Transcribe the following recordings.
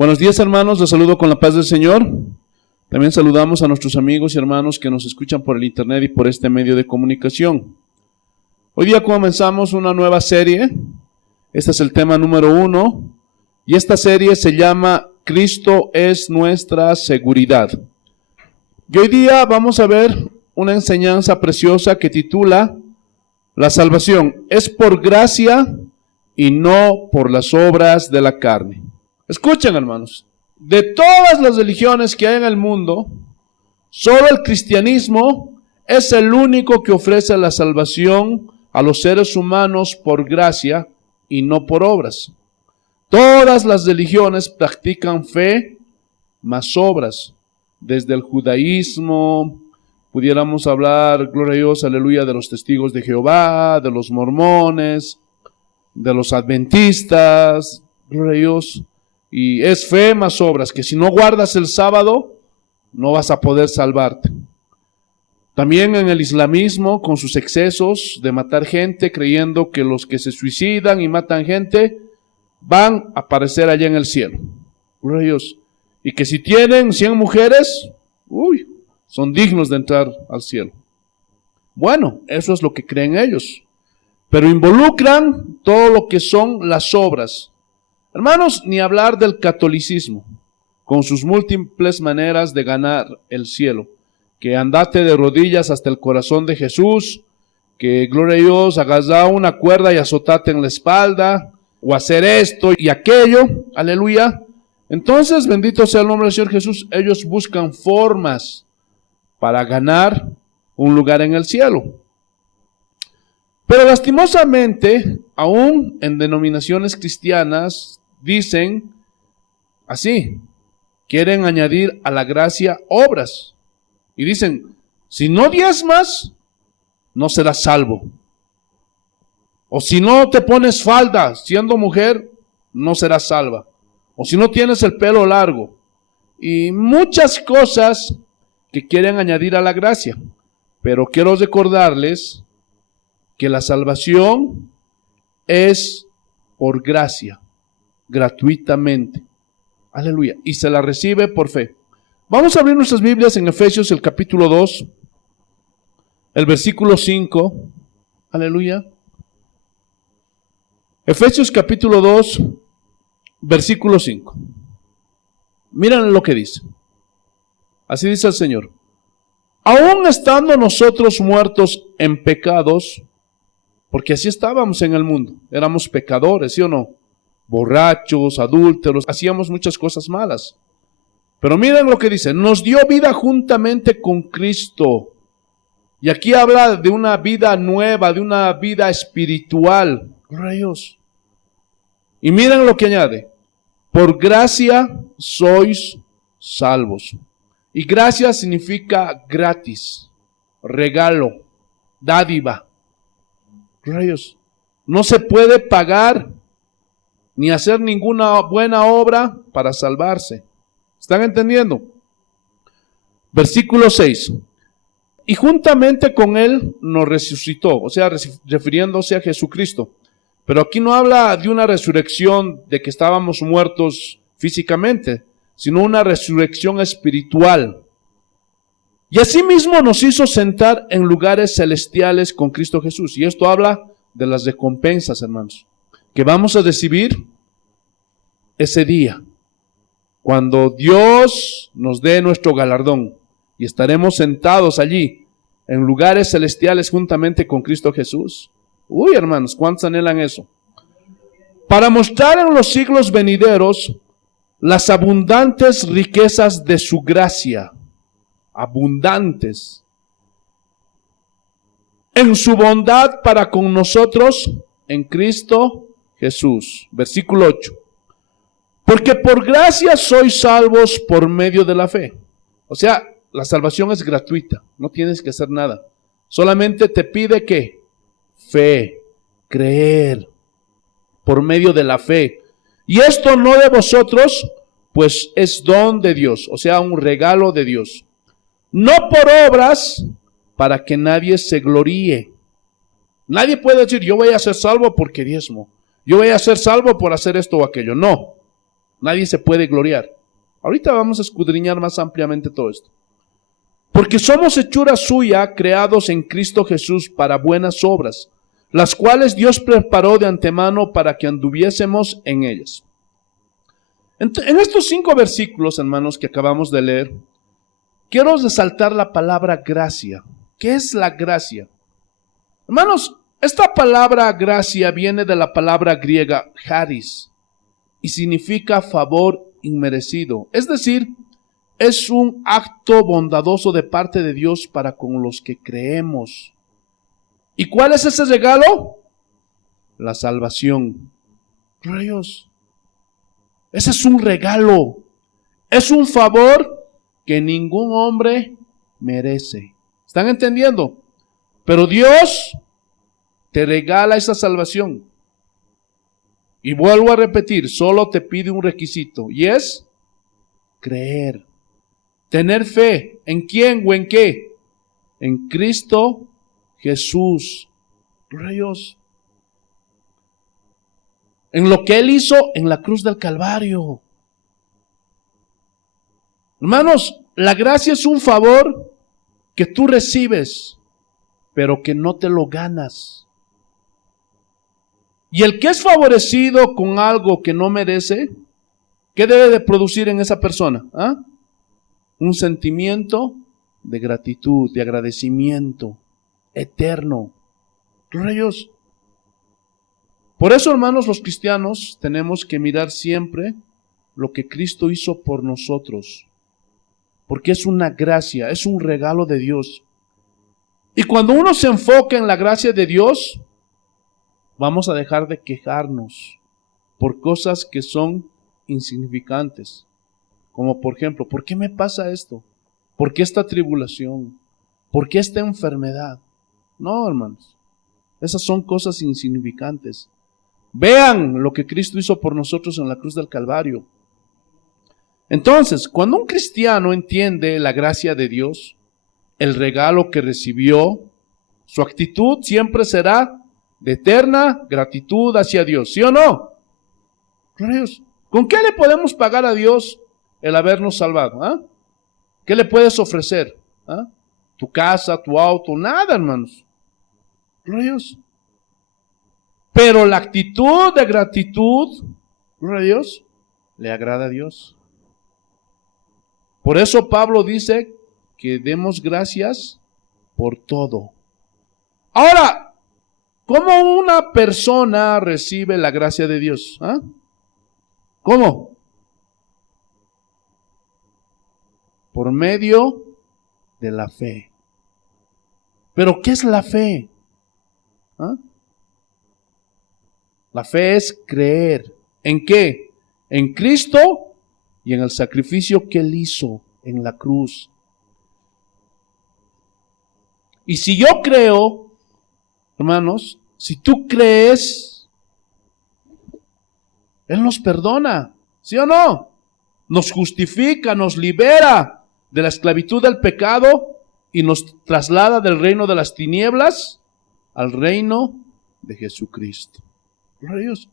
Buenos días, hermanos, les saludo con la paz del Señor. También saludamos a nuestros amigos y hermanos que nos escuchan por el internet y por este medio de comunicación. Hoy día comenzamos una nueva serie. Este es el tema número 1 y esta serie se llama Cristo es nuestra seguridad. Y hoy día vamos a ver una enseñanza preciosa que titula La salvación es por gracia y no por las obras de la carne. Escuchen, hermanos, de todas las religiones que hay en el mundo, solo el cristianismo es el único que ofrece la salvación a los seres humanos por gracia y no por obras. Todas las religiones practican fe más obras, desde el judaísmo, pudiéramos hablar, gloria a Dios, aleluya, de los testigos de Jehová, de los mormones, de los adventistas, gloria a Dios. Y es fe más obras, que si no guardas el sábado, no vas a poder salvarte. También en el islamismo, con sus excesos de matar gente, creyendo que los que se suicidan y matan gente, van a aparecer allá en el cielo. Gloria a Dios. Y que si tienen 100 mujeres, son dignos de entrar al cielo. Bueno, eso es lo que creen ellos. Pero involucran todo lo que son las obras. Hermanos, ni hablar del catolicismo, con sus múltiples maneras de ganar el cielo. Que andate de rodillas hasta el corazón de Jesús, que gloria a Dios, agarra una cuerda y azotate en la espalda, o hacer esto y aquello, aleluya. Entonces, bendito sea el nombre del Señor Jesús, ellos buscan formas para ganar un lugar en el cielo. Pero lastimosamente, aún en denominaciones cristianas, dicen así, quieren añadir a la gracia obras. Y dicen, si no diezmas, no serás salvo. O si no te pones falda siendo mujer, no serás salva. O si no tienes el pelo largo. Y muchas cosas que quieren añadir a la gracia. Pero quiero recordarles que la salvación es por gracia, gratuitamente. Aleluya. Y se la recibe por fe. Vamos a abrir nuestras Biblias en Efesios, el capítulo 2, el versículo 5. Aleluya. Efesios capítulo 2, versículo 5. Miren lo que dice. Así dice el Señor. Aún estando nosotros muertos en pecados, porque así estábamos en el mundo, éramos pecadores, ¿sí o no? Borrachos, adúlteros, hacíamos muchas cosas malas. Pero miren lo que dice, nos dio vida juntamente con Cristo. Y aquí habla de una vida nueva, de una vida espiritual. Gloria a Dios. Y miren lo que añade, por gracia sois salvos. Y gracia significa gratis, regalo, dádiva. Gloria a Dios. No se puede pagar ni hacer ninguna buena obra para salvarse. ¿Están entendiendo? Versículo 6. Y juntamente con Él nos resucitó, o sea, refiriéndose a Jesucristo. Pero aquí no habla de una resurrección de que estábamos muertos físicamente, sino una resurrección espiritual. Y asimismo nos hizo sentar en lugares celestiales con Cristo Jesús. Y esto habla de las recompensas, hermanos, que vamos a recibir ese día, cuando Dios nos dé nuestro galardón. Y estaremos sentados allí, en lugares celestiales juntamente con Cristo Jesús. Hermanos, ¿cuántos anhelan eso? Para mostrar en los siglos venideros las abundantes riquezas de su gracia. Abundantes. En su bondad para con nosotros en Cristo Jesús. Versículo 8. Porque por gracia sois salvos por medio de la fe. O sea, la salvación es gratuita. No tienes que hacer nada. Solamente te pide que fe, creer, por medio de la fe. Y esto no de vosotros, pues es don de Dios, o sea, un regalo de Dios. No por obras, para que nadie se gloríe. Nadie puede decir, yo voy a ser salvo porque diezmo. Yo voy a ser salvo por hacer esto o aquello. No. Nadie se puede gloriar. Ahorita vamos a escudriñar más ampliamente todo esto. Porque somos hechura suya, creados en Cristo Jesús para buenas obras, las cuales Dios preparó de antemano para que anduviésemos en ellas. En estos 5 versículos, hermanos, que acabamos de leer, quiero resaltar la palabra gracia. ¿Qué es la gracia? Hermanos, esta palabra gracia viene de la palabra griega charis y significa favor inmerecido. Es decir, es un acto bondadoso de parte de Dios para con los que creemos. ¿Y cuál es ese regalo? La salvación. Gloria a Dios. Ese es un regalo. Es un favor que ningún hombre merece. ¿Están entendiendo? Pero Dios te regala esa salvación. Y vuelvo a repetir, solo te pide un requisito, y es creer. Tener fe. ¿En quién o en qué? En Cristo Jesús. Gloria a Dios. En lo que Él hizo en la cruz del Calvario. Hermanos, la gracia es un favor que tú recibes, pero que no te lo ganas. Y el que es favorecido con algo que no merece, ¿qué debe de producir en esa persona? Un sentimiento de gratitud, de agradecimiento eterno. Gloria a Dios. Por eso, hermanos, los cristianos tenemos que mirar siempre lo que Cristo hizo por nosotros. Porque es una gracia, es un regalo de Dios. Y cuando uno se enfoca en la gracia de Dios, vamos a dejar de quejarnos por cosas que son insignificantes. Como por ejemplo, ¿por qué me pasa esto? ¿Por qué esta tribulación? ¿Por qué esta enfermedad? No, hermanos, esas son cosas insignificantes. Vean lo que Cristo hizo por nosotros en la cruz del Calvario. Entonces, cuando un cristiano entiende la gracia de Dios, el regalo que recibió, su actitud siempre será de eterna gratitud hacia Dios. ¿Sí o no? Gloria a Dios. ¿Con qué le podemos pagar a Dios el habernos salvado? ¿Qué le puedes ofrecer? ¿Tu casa, tu auto? Nada, hermanos. Gloria a Dios. Pero la actitud de gratitud, gloria a Dios, le agrada a Dios. Por eso Pablo dice que demos gracias por todo. Ahora, ¿cómo una persona recibe la gracia de Dios? ¿Cómo? Por medio de la fe. ¿Pero qué es la fe? La fe es creer. ¿En qué? En Cristo y en el sacrificio que Él hizo en la cruz. Y si yo creo, hermanos, si tú crees, Él nos perdona, ¿sí o no? Nos justifica, nos libera de la esclavitud del pecado y nos traslada del reino de las tinieblas al reino de Jesucristo. Gloria a Dios.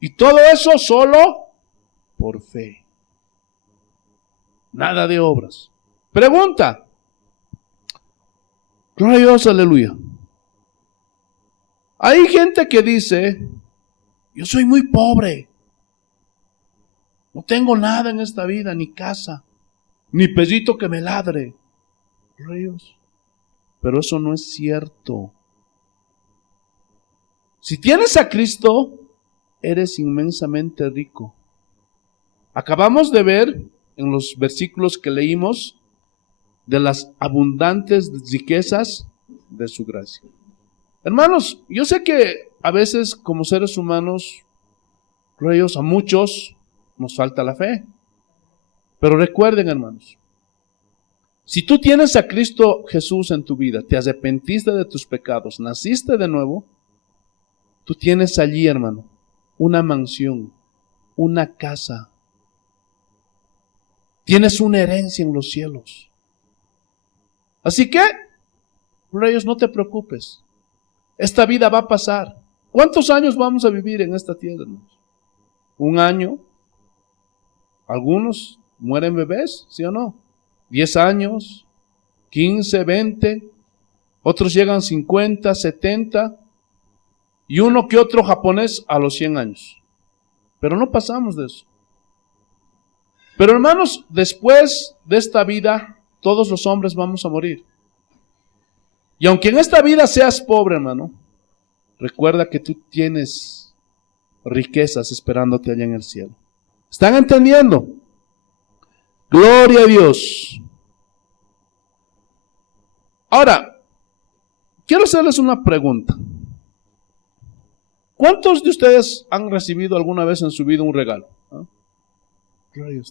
Y todo eso solo por fe. Nada de obras. Pregunta. Gloria a Dios, aleluya. Hay gente que dice, yo soy muy pobre. No tengo nada en esta vida, ni casa, ni perrito que me ladre. Gloria a Dios. Pero eso no es cierto. Si tienes a Cristo, eres inmensamente rico. Acabamos de ver en los versículos que leímos de las abundantes riquezas de su gracia. Hermanos, yo sé que a veces como seres humanos, a muchos nos falta la fe. Pero recuerden, hermanos, si tú tienes a Cristo Jesús en tu vida, te arrepentiste de tus pecados, naciste de nuevo, tú tienes allí, hermano, una mansión, una casa. Tienes una herencia en los cielos. Así que, por ellos no te preocupes. Esta vida va a pasar. ¿Cuántos años vamos a vivir en esta tierra, hermanos? ¿Un año? Algunos mueren bebés, ¿sí o no? 10 años, 15, 20, otros llegan 50, 70, y uno que otro japonés a los 100 años. Pero no pasamos de eso. Pero hermanos, después de esta vida, todos los hombres vamos a morir. Y aunque en esta vida seas pobre, hermano, recuerda que tú tienes riquezas esperándote allá en el cielo. ¿Están entendiendo? Gloria a Dios. Ahora, quiero hacerles una pregunta. ¿Cuántos de ustedes han recibido alguna vez en su vida un regalo? ¿Ah?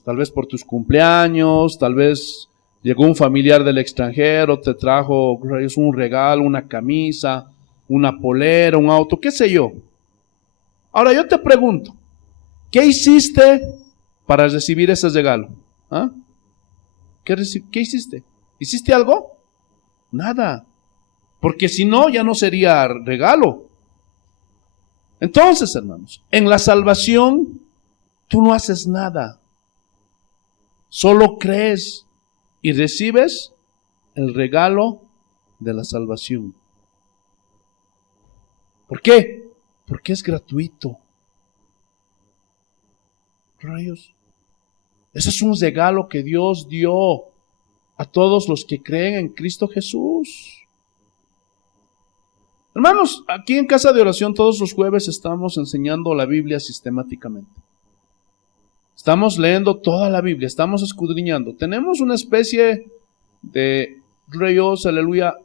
Tal vez por tus cumpleaños, tal vez llegó un familiar del extranjero, te trajo un regalo, una camisa, una polera, un auto, qué sé yo. Ahora yo te pregunto, ¿qué hiciste para recibir ese regalo? ¿Ah? ¿Qué hiciste? ¿Hiciste algo? Nada. Porque si no, ya no sería regalo. Entonces, hermanos, en la salvación, tú no haces nada. Solo crees y recibes el regalo de la salvación. ¿Por qué? Porque es gratuito. Rayos. Ese es un regalo que Dios dio a todos los que creen en Cristo Jesús. Hermanos, aquí en Casa de Oración todos los jueves estamos enseñando la Biblia sistemáticamente. Estamos leyendo toda la Biblia, estamos escudriñando. Tenemos una especie de, Dios, aleluya,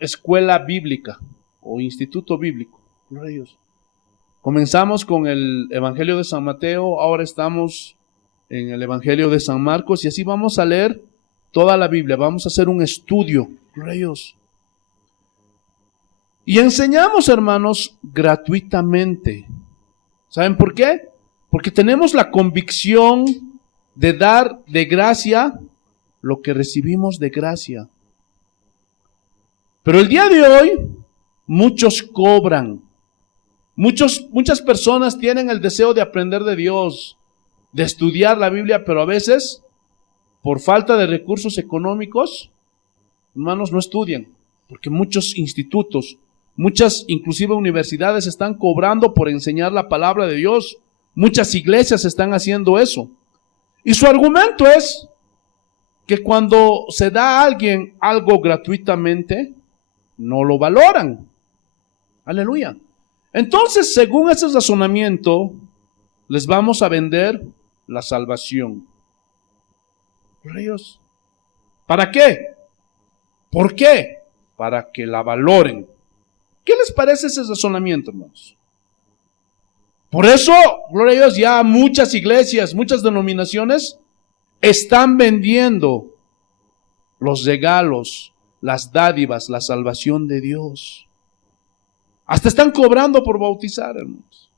escuela bíblica o instituto bíblico. Dios. Comenzamos con el Evangelio de San Mateo, ahora estamos en el Evangelio de San Marcos y así vamos a leer toda la Biblia, vamos a hacer un estudio. Dios. Y enseñamos, hermanos, gratuitamente. ¿Saben por qué? Porque tenemos la convicción de dar de gracia lo que recibimos de gracia. Pero el día de hoy, muchos cobran. Muchas personas tienen el deseo de aprender de Dios, de estudiar la Biblia, pero a veces, por falta de recursos económicos, hermanos, no estudian. Porque muchos institutos, muchas, inclusive universidades, están cobrando por enseñar la palabra de Dios. Muchas iglesias están haciendo eso. Y su argumento es que cuando se da a alguien algo gratuitamente, no lo valoran. Aleluya. Entonces, según ese razonamiento, les vamos a vender la salvación. Dios. ¿Para qué? ¿Por qué? Para que la valoren. ¿Qué les parece ese razonamiento, hermanos? Por eso, gloria a Dios, ya muchas iglesias, muchas denominaciones están vendiendo los regalos, las dádivas, la salvación de Dios. Hasta están cobrando por bautizar, hermanos.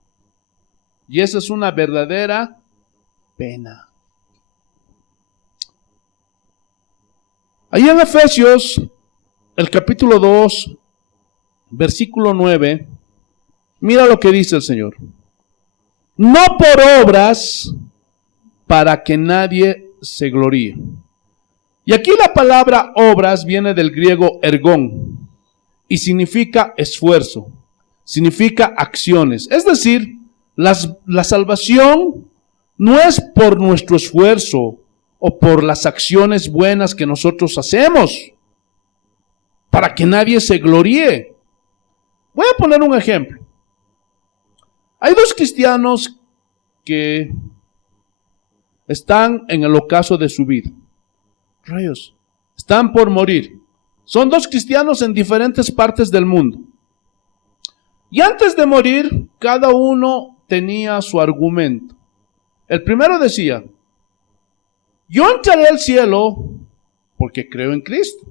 Y esa es una verdadera pena. Ahí en Efesios, el capítulo 2, versículo 9, mira lo que dice el Señor. No por obras para que nadie se gloríe. Y aquí la palabra obras viene del griego ergón y significa esfuerzo, significa acciones. Es decir, la salvación no es por nuestro esfuerzo o por las acciones buenas que nosotros hacemos para que nadie se gloríe. Voy a poner un ejemplo. Hay dos cristianos que están en el ocaso de su vida. Rayos, están por morir. Son dos cristianos en diferentes partes del mundo. Y antes de morir, cada uno tenía su argumento. El primero decía, yo entraré al cielo porque creo en Cristo.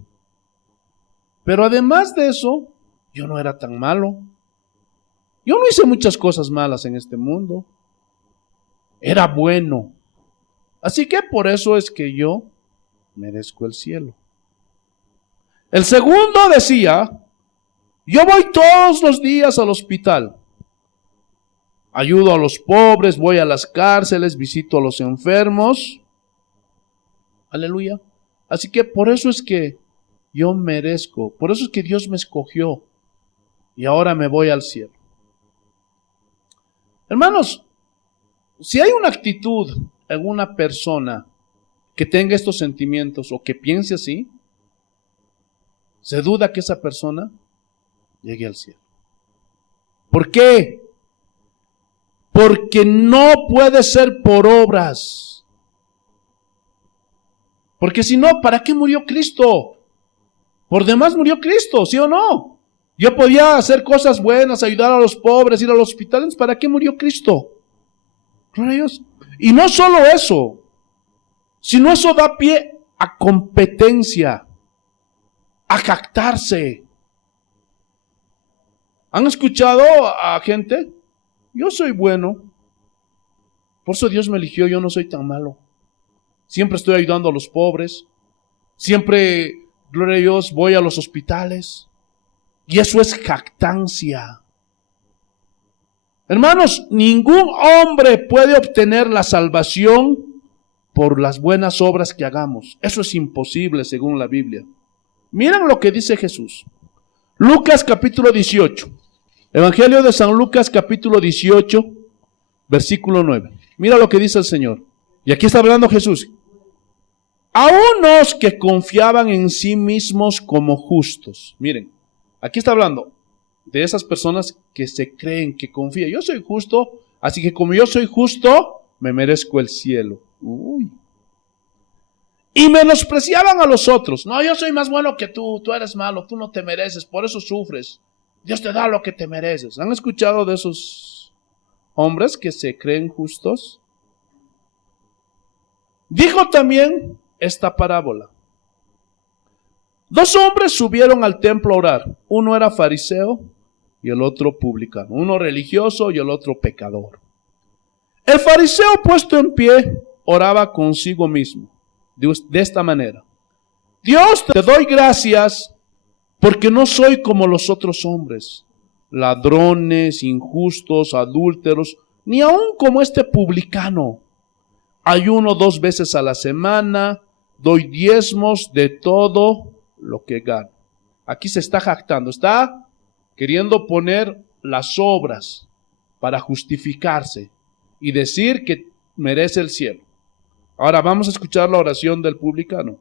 Pero además de eso, yo no era tan malo. Yo no hice muchas cosas malas en este mundo. Era bueno. Así que por eso es que yo merezco el cielo. El segundo decía, yo voy todos los días al hospital. ayudo a los pobres, voy a las cárceles, visito a los enfermos. Aleluya. Así que por eso es que yo merezco, por eso es que Dios me escogió y ahora me voy al cielo. Hermanos, si hay una actitud en una persona que tenga estos sentimientos o que piense así, se duda que esa persona llegue al cielo. ¿Por qué? Porque no puede ser por obras. Porque si no, ¿para qué murió Cristo? Por demás murió Cristo, ¿sí o no? Yo podía hacer cosas buenas, ayudar a los pobres, ir a los hospitales. ¿Para qué murió Cristo? Gloria a Dios. Y no solo eso, sino eso da pie a competencia, a jactarse. ¿Han escuchado a gente? Yo soy bueno, por eso Dios me eligió, yo no soy tan malo. Siempre estoy ayudando a los pobres, siempre, gloria a Dios, voy a los hospitales. Y eso es jactancia. Hermanos, ningún hombre puede obtener la salvación por las buenas obras que hagamos. Eso es imposible según la Biblia. Miren lo que dice Jesús. Lucas capítulo 18. Evangelio de San Lucas capítulo 18, versículo 9. Mira lo que dice el Señor. Y aquí está hablando Jesús. A unos que confiaban en sí mismos como justos. Miren, aquí está hablando de esas personas que se creen, que confían. Yo soy justo, así que como yo soy justo, me merezco el cielo. Uy. Y menospreciaban a los otros. No, yo soy más bueno que tú eres malo, tú no te mereces, por eso sufres. Dios te da lo que te mereces. ¿Han escuchado de esos hombres que se creen justos? Dijo también esta parábola. Dos hombres subieron al templo a orar. Uno era fariseo y el otro publicano. Uno religioso y el otro pecador. El fariseo, puesto en pie, oraba consigo mismo de esta manera. Dios, te doy gracias porque no soy como los otros hombres, ladrones, injustos, adúlteros, ni aun como este publicano. Ayuno 2 veces a la semana, doy diezmos de todo lo que gano. Aquí se está jactando, está queriendo poner las obras para justificarse y decir que merece el cielo. Ahora vamos a escuchar la oración del publicano.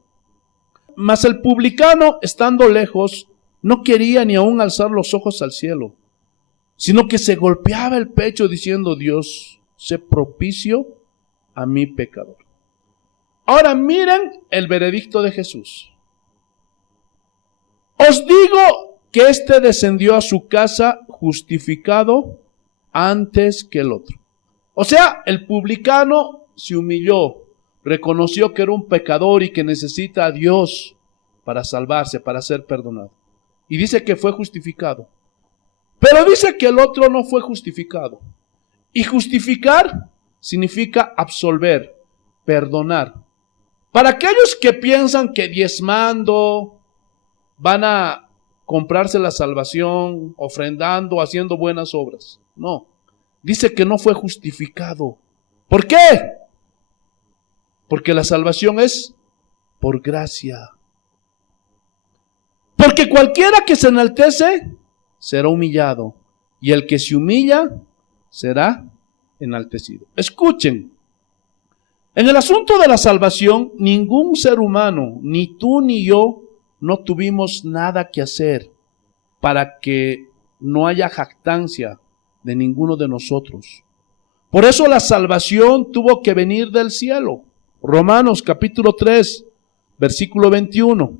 Mas el publicano, estando lejos, no quería ni aún alzar los ojos al cielo, sino que se golpeaba el pecho diciendo: Dios, sé propicio a mi pecador. Ahora miren el veredicto de Jesús. Os digo que éste descendió a su casa justificado antes que el otro. O sea, el publicano se humilló, reconoció que era un pecador y que necesita a Dios para salvarse, para ser perdonado. Y dice que fue justificado. Pero dice que el otro no fue justificado. Y justificar significa absolver, perdonar. Para aquellos que piensan que diezmando van a comprarse la salvación, ofrendando, haciendo buenas obras. No, dice que no fue justificado. ¿Por qué? Porque la salvación es por gracia. Porque cualquiera que se enaltece será humillado, y el que se humilla será enaltecido. Escuchen, en el asunto de la salvación, ningún ser humano, ni tú ni yo, no tuvimos nada que hacer para que no haya jactancia de ninguno de nosotros. Por eso la salvación tuvo que venir del cielo. Romanos capítulo 3, versículo 21.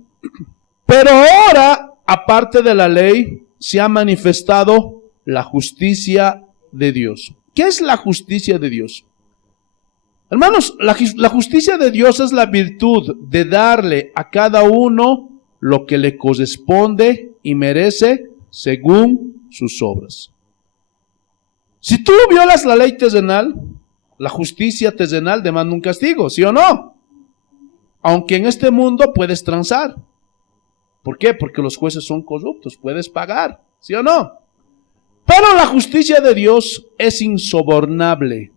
Pero ahora, aparte de la ley, se ha manifestado la justicia de Dios. ¿Qué es la justicia de Dios? Hermanos, la justicia de Dios es la virtud de darle a cada uno lo que le corresponde y merece según sus obras. Si tú violas la ley terrenal, la justicia terrenal demanda un castigo, ¿sí o no? Aunque en este mundo puedes transar. ¿Por qué? Porque los jueces son corruptos, puedes pagar, ¿sí o no? Pero la justicia de Dios es insobornable.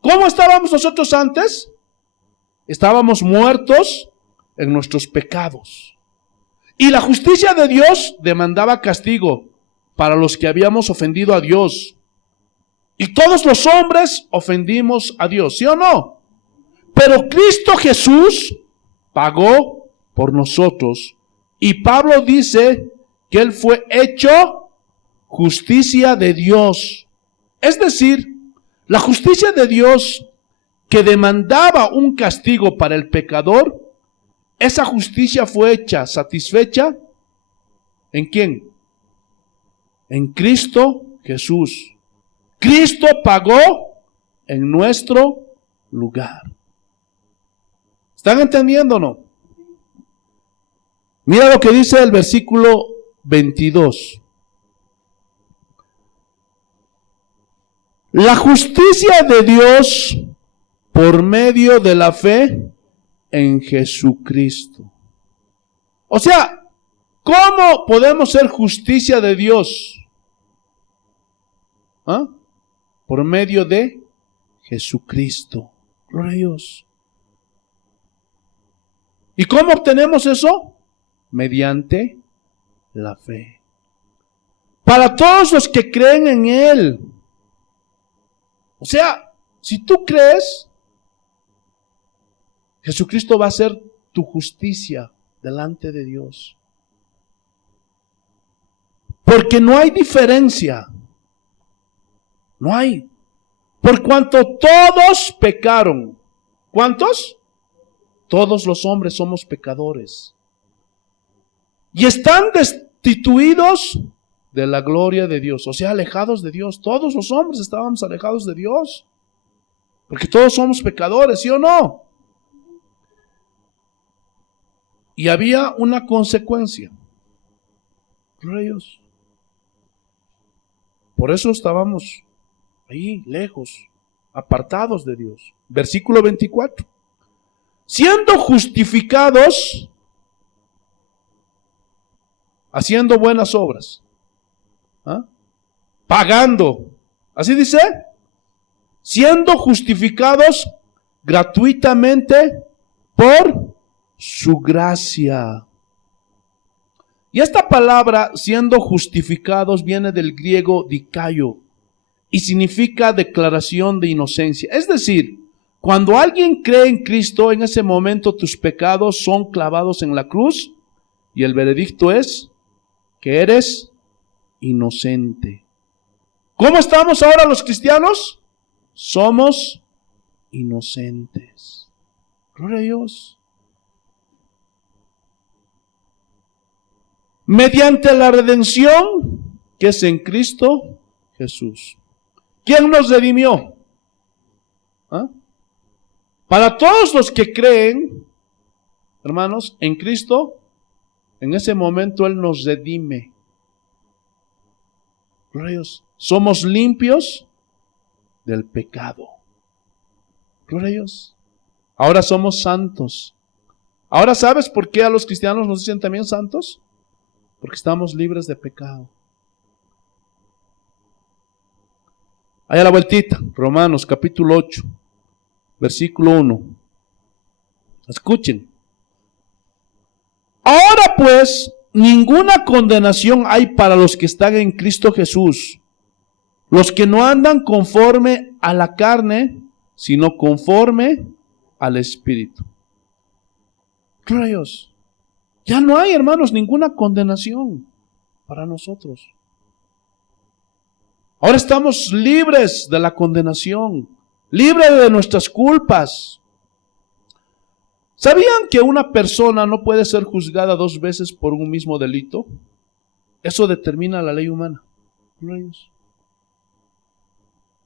¿Cómo estábamos nosotros antes? Estábamos muertos en nuestros pecados. Y la justicia de Dios demandaba castigo para los que habíamos ofendido a Dios. Y todos los hombres ofendimos a Dios, ¿sí o no? Pero Cristo Jesús pagó por nosotros. Y Pablo dice que Él fue hecho justicia de Dios. Es decir, la justicia de Dios que demandaba un castigo para el pecador, esa justicia fue hecha, satisfecha, ¿en quién? En Cristo Jesús. Cristo pagó en nuestro lugar. ¿Están entendiendo o no? Mira lo que dice el versículo 22. La justicia de Dios por medio de la fe en Jesucristo. O sea, ¿cómo podemos ser justicia de Dios? ¿Ah? Por medio de Jesucristo. Gloria a Dios. ¿Y cómo obtenemos eso? Mediante la fe. Para todos los que creen en Él. O sea, si tú crees, Jesucristo va a ser tu justicia delante de Dios. Porque no hay diferencia. No hay. Por cuanto todos pecaron. ¿Cuántos? Todos los hombres somos pecadores. Y están destituidos de la gloria de Dios. O sea, alejados de Dios. Todos los hombres estábamos alejados de Dios. Porque todos somos pecadores, ¿sí o no? Y había una consecuencia. Gloria a Dios. Por eso estábamos ahí, lejos, apartados de Dios. Versículo 24. Siendo justificados, haciendo buenas obras, ¿ah? Pagando, así dice, siendo justificados gratuitamente por su gracia. Y esta palabra, siendo justificados, viene del griego dikaio y significa declaración de inocencia. Es decir, cuando alguien cree en Cristo, en ese momento tus pecados son clavados en la cruz y el veredicto es que eres inocente. ¿Cómo estamos ahora los cristianos? Somos inocentes. Gloria a Dios. Mediante la redención que es en Cristo Jesús. ¿Quién nos redimió? ¿Ah? Para todos los que creen, hermanos, en Cristo, en ese momento Él nos redime. Gloria a Dios. Somos limpios del pecado. Gloria a Dios. Ahora somos santos. Ahora, ¿sabes por qué a los cristianos nos dicen también santos? Porque estamos libres de pecado. Ahí a la vueltita, Romanos capítulo 8, versículo 1. Escuchen. Ahora pues, ninguna condenación hay para los que están en Cristo Jesús, los que no andan conforme a la carne, sino conforme al Espíritu. Gloria a Dios. Ya no hay, hermanos, ninguna condenación para nosotros. Ahora estamos libres de la condenación, libres de nuestras culpas. ¿Sabían que una persona no puede ser juzgada 2 veces por un mismo delito? Eso determina la ley humana.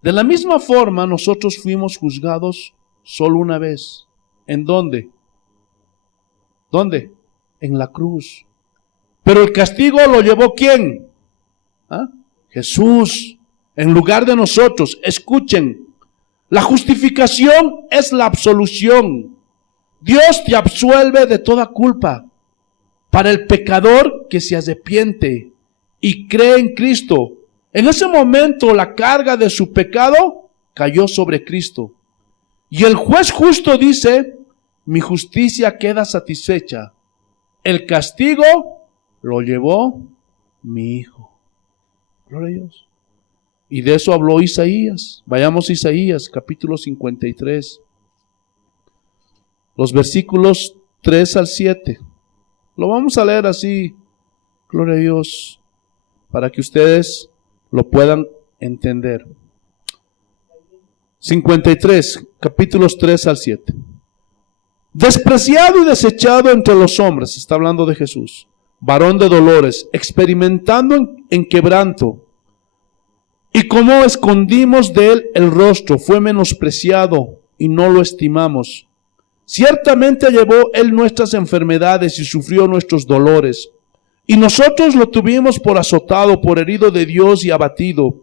De la misma forma, nosotros fuimos juzgados solo una vez. ¿En dónde? ¿Dónde? En la cruz. Pero el castigo lo llevó ¿quién? ¿Ah? Jesús, en lugar de nosotros. Escuchen, la justificación es la absolución. Dios te absuelve de toda culpa para el pecador que se arrepiente y cree en Cristo, en ese momento la carga de su pecado cayó sobre Cristo. Y el juez justo dice, mi justicia queda satisfecha. El castigo lo llevó mi Hijo. Gloria a Dios. Y de eso habló Isaías. Vayamos a Isaías, capítulo 53. Los versículos 3 al 7. Lo vamos a leer así, gloria a Dios, para que ustedes lo puedan entender. 53, capítulos 3 al 7. Despreciado y desechado entre los hombres, está hablando de Jesús, varón de dolores, experimentando en quebranto. Y como escondimos de él el rostro, fue menospreciado y no lo estimamos. Ciertamente llevó él nuestras enfermedades y sufrió nuestros dolores. Y nosotros lo tuvimos por azotado, por herido de Dios y abatido.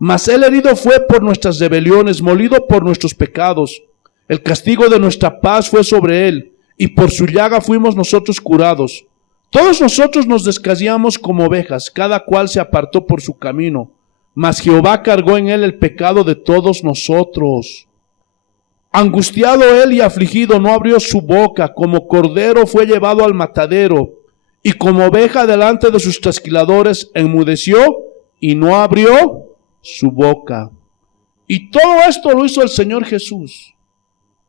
Mas él herido fue por nuestras rebeliones, molido por nuestros pecados. El castigo de nuestra paz fue sobre él, y por su llaga fuimos nosotros curados. Todos nosotros nos descarriamos como ovejas, cada cual se apartó por su camino. Mas Jehová cargó en él el pecado de todos nosotros. Angustiado él y afligido, no abrió su boca, como cordero fue llevado al matadero, y como oveja delante de sus trasquiladores enmudeció y no abrió su boca. Y todo esto lo hizo el Señor Jesús,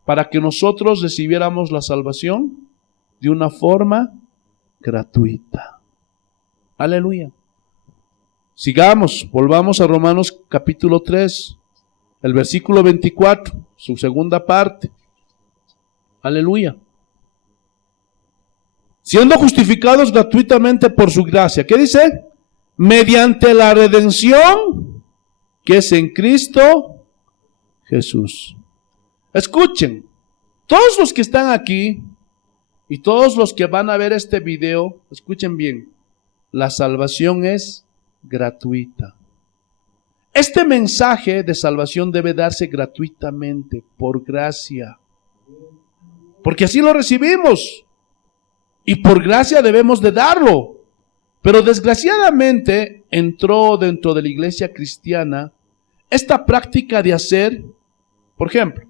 para que nosotros recibiéramos la salvación de una forma gratuita. Aleluya. Sigamos, volvamos a Romanos capítulo 3, el versículo 24, su segunda parte. Aleluya. Siendo justificados gratuitamente por su gracia. ¿Qué dice? Mediante la redención que es en Cristo Jesús. Escuchen, todos los que están aquí y todos los que van a ver este video, escuchen bien, la salvación es gratuita. Este mensaje de salvación debe darse gratuitamente, por gracia. Porque así lo recibimos. Y por gracia debemos de darlo. Pero desgraciadamente entró dentro de la iglesia cristiana esta práctica de hacer, por ejemplo,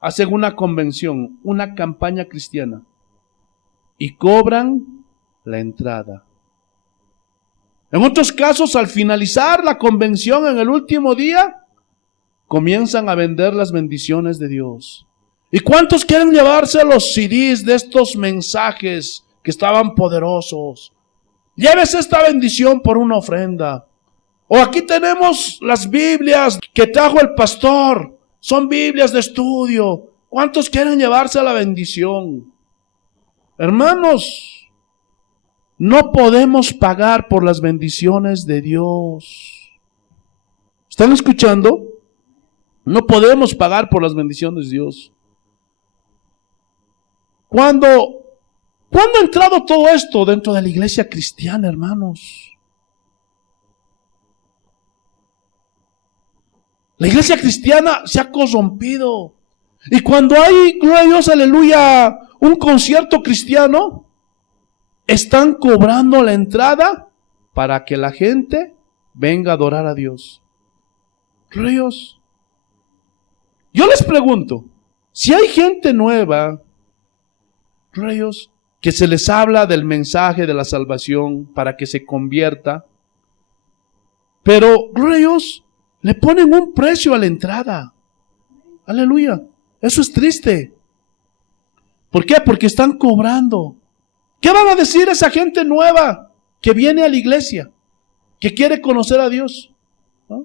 hacen una convención, una campaña cristiana, y cobran la entrada. En otros casos, al finalizar la convención en el último día, comienzan a vender las bendiciones de Dios. ¿Y cuántos quieren llevarse los CDs de estos mensajes que estaban poderosos? Llévese esta bendición por una ofrenda. O aquí tenemos las Biblias que trajo el pastor. Son Biblias de estudio. ¿Cuántos quieren llevarse la bendición? Hermanos, no podemos pagar por las bendiciones de Dios. ¿Están escuchando? No podemos pagar por las bendiciones de Dios. ¿Cuándo ha entrado todo esto dentro de la iglesia cristiana, hermanos? La iglesia cristiana se ha corrompido. Y cuando hay, gloria a Dios, aleluya, un concierto cristiano, están cobrando la entrada para que la gente venga a adorar a Dios. Gloria a Dios. Yo les pregunto, si hay gente nueva, gloria a Dios, que se les habla del mensaje de la salvación para que se convierta, pero, gloria a Dios, le ponen un precio a la entrada. Aleluya. Eso es triste. ¿Por qué? Porque están cobrando. ¿Qué van a decir esa gente nueva que viene a la iglesia, que quiere conocer a Dios? ¿No?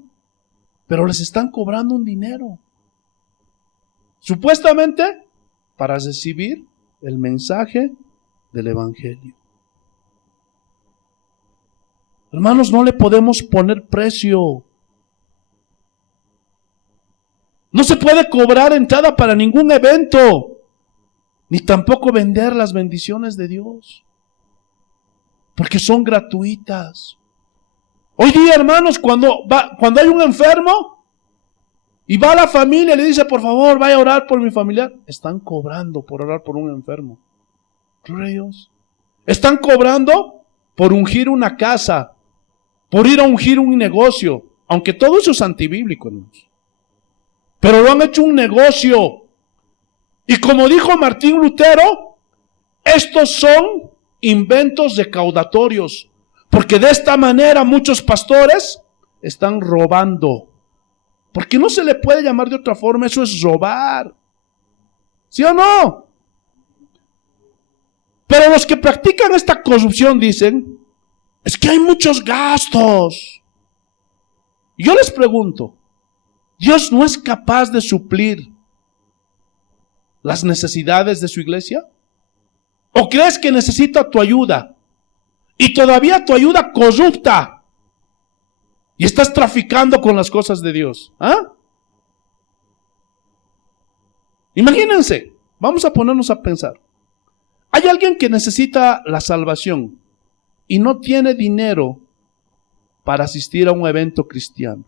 Pero les están cobrando un dinero. Supuestamente para recibir el mensaje del evangelio. Hermanos, no le podemos poner precio. No se puede cobrar entrada para ningún evento, ni tampoco vender las bendiciones de Dios, porque son gratuitas. Hoy día, hermanos, cuando hay un enfermo y va la familia y le dice, por favor, vaya a orar por mi familiar, están cobrando por orar por un enfermo. Gloria a Dios. Están cobrando por ungir una casa. por ir a ungir un negocio, aunque todo eso es antibíblico, hermanos. Pero lo han hecho un negocio. Y como dijo Martín Lutero, estos son inventos recaudatorios, porque de esta manera muchos pastores están robando. Porque no se le puede llamar de otra forma, eso es robar. ¿Sí o no? Pero los que practican esta corrupción dicen, es que hay muchos gastos. Yo les pregunto, ¿Dios no es capaz de suplir las necesidades de su iglesia? ¿O crees que necesita tu ayuda? Y todavía tu ayuda corrupta. Y estás traficando con las cosas de Dios. ¿Ah? Imagínense, vamos a ponernos a pensar. Hay alguien que necesita la salvación y no tiene dinero para asistir a un evento cristiano.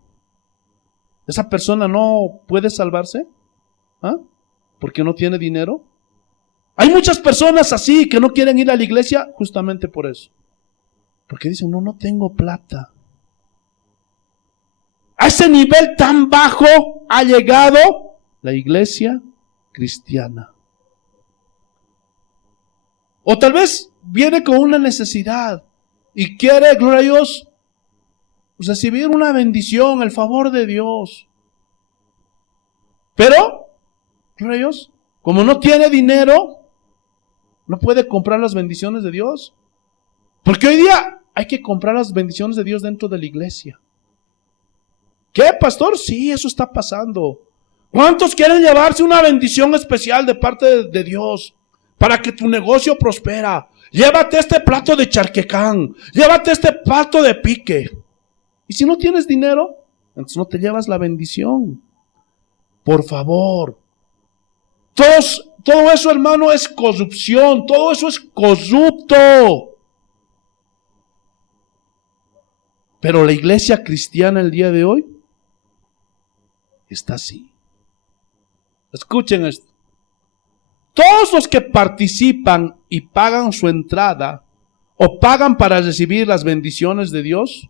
¿Esa persona no puede salvarse? ¿Ah? ¿Porque no tiene dinero? Hay muchas personas así que no quieren ir a la iglesia justamente por eso. Porque dicen, no tengo plata. A ese nivel tan bajo ha llegado la iglesia cristiana. O tal vez viene con una necesidad y quiere, gloria a Dios, recibir una bendición, el favor de Dios. Pero, gloria a Dios, como no tiene dinero, no puede comprar las bendiciones de Dios. Porque hoy día hay que comprar las bendiciones de Dios dentro de la iglesia. ¿Qué, pastor? Sí, eso está pasando. ¿Cuántos quieren llevarse una bendición especial de parte de Dios para que tu negocio prospera? Llévate este plato de charquecán, llévate este plato de pique. Y si no tienes dinero, entonces no te llevas la bendición. Por favor. Todo eso, hermano, es corrupción. Todo eso es corrupto. Pero la iglesia cristiana el día de hoy está así. Escuchen esto. Todos los que participan y pagan su entrada o pagan para recibir las bendiciones de Dios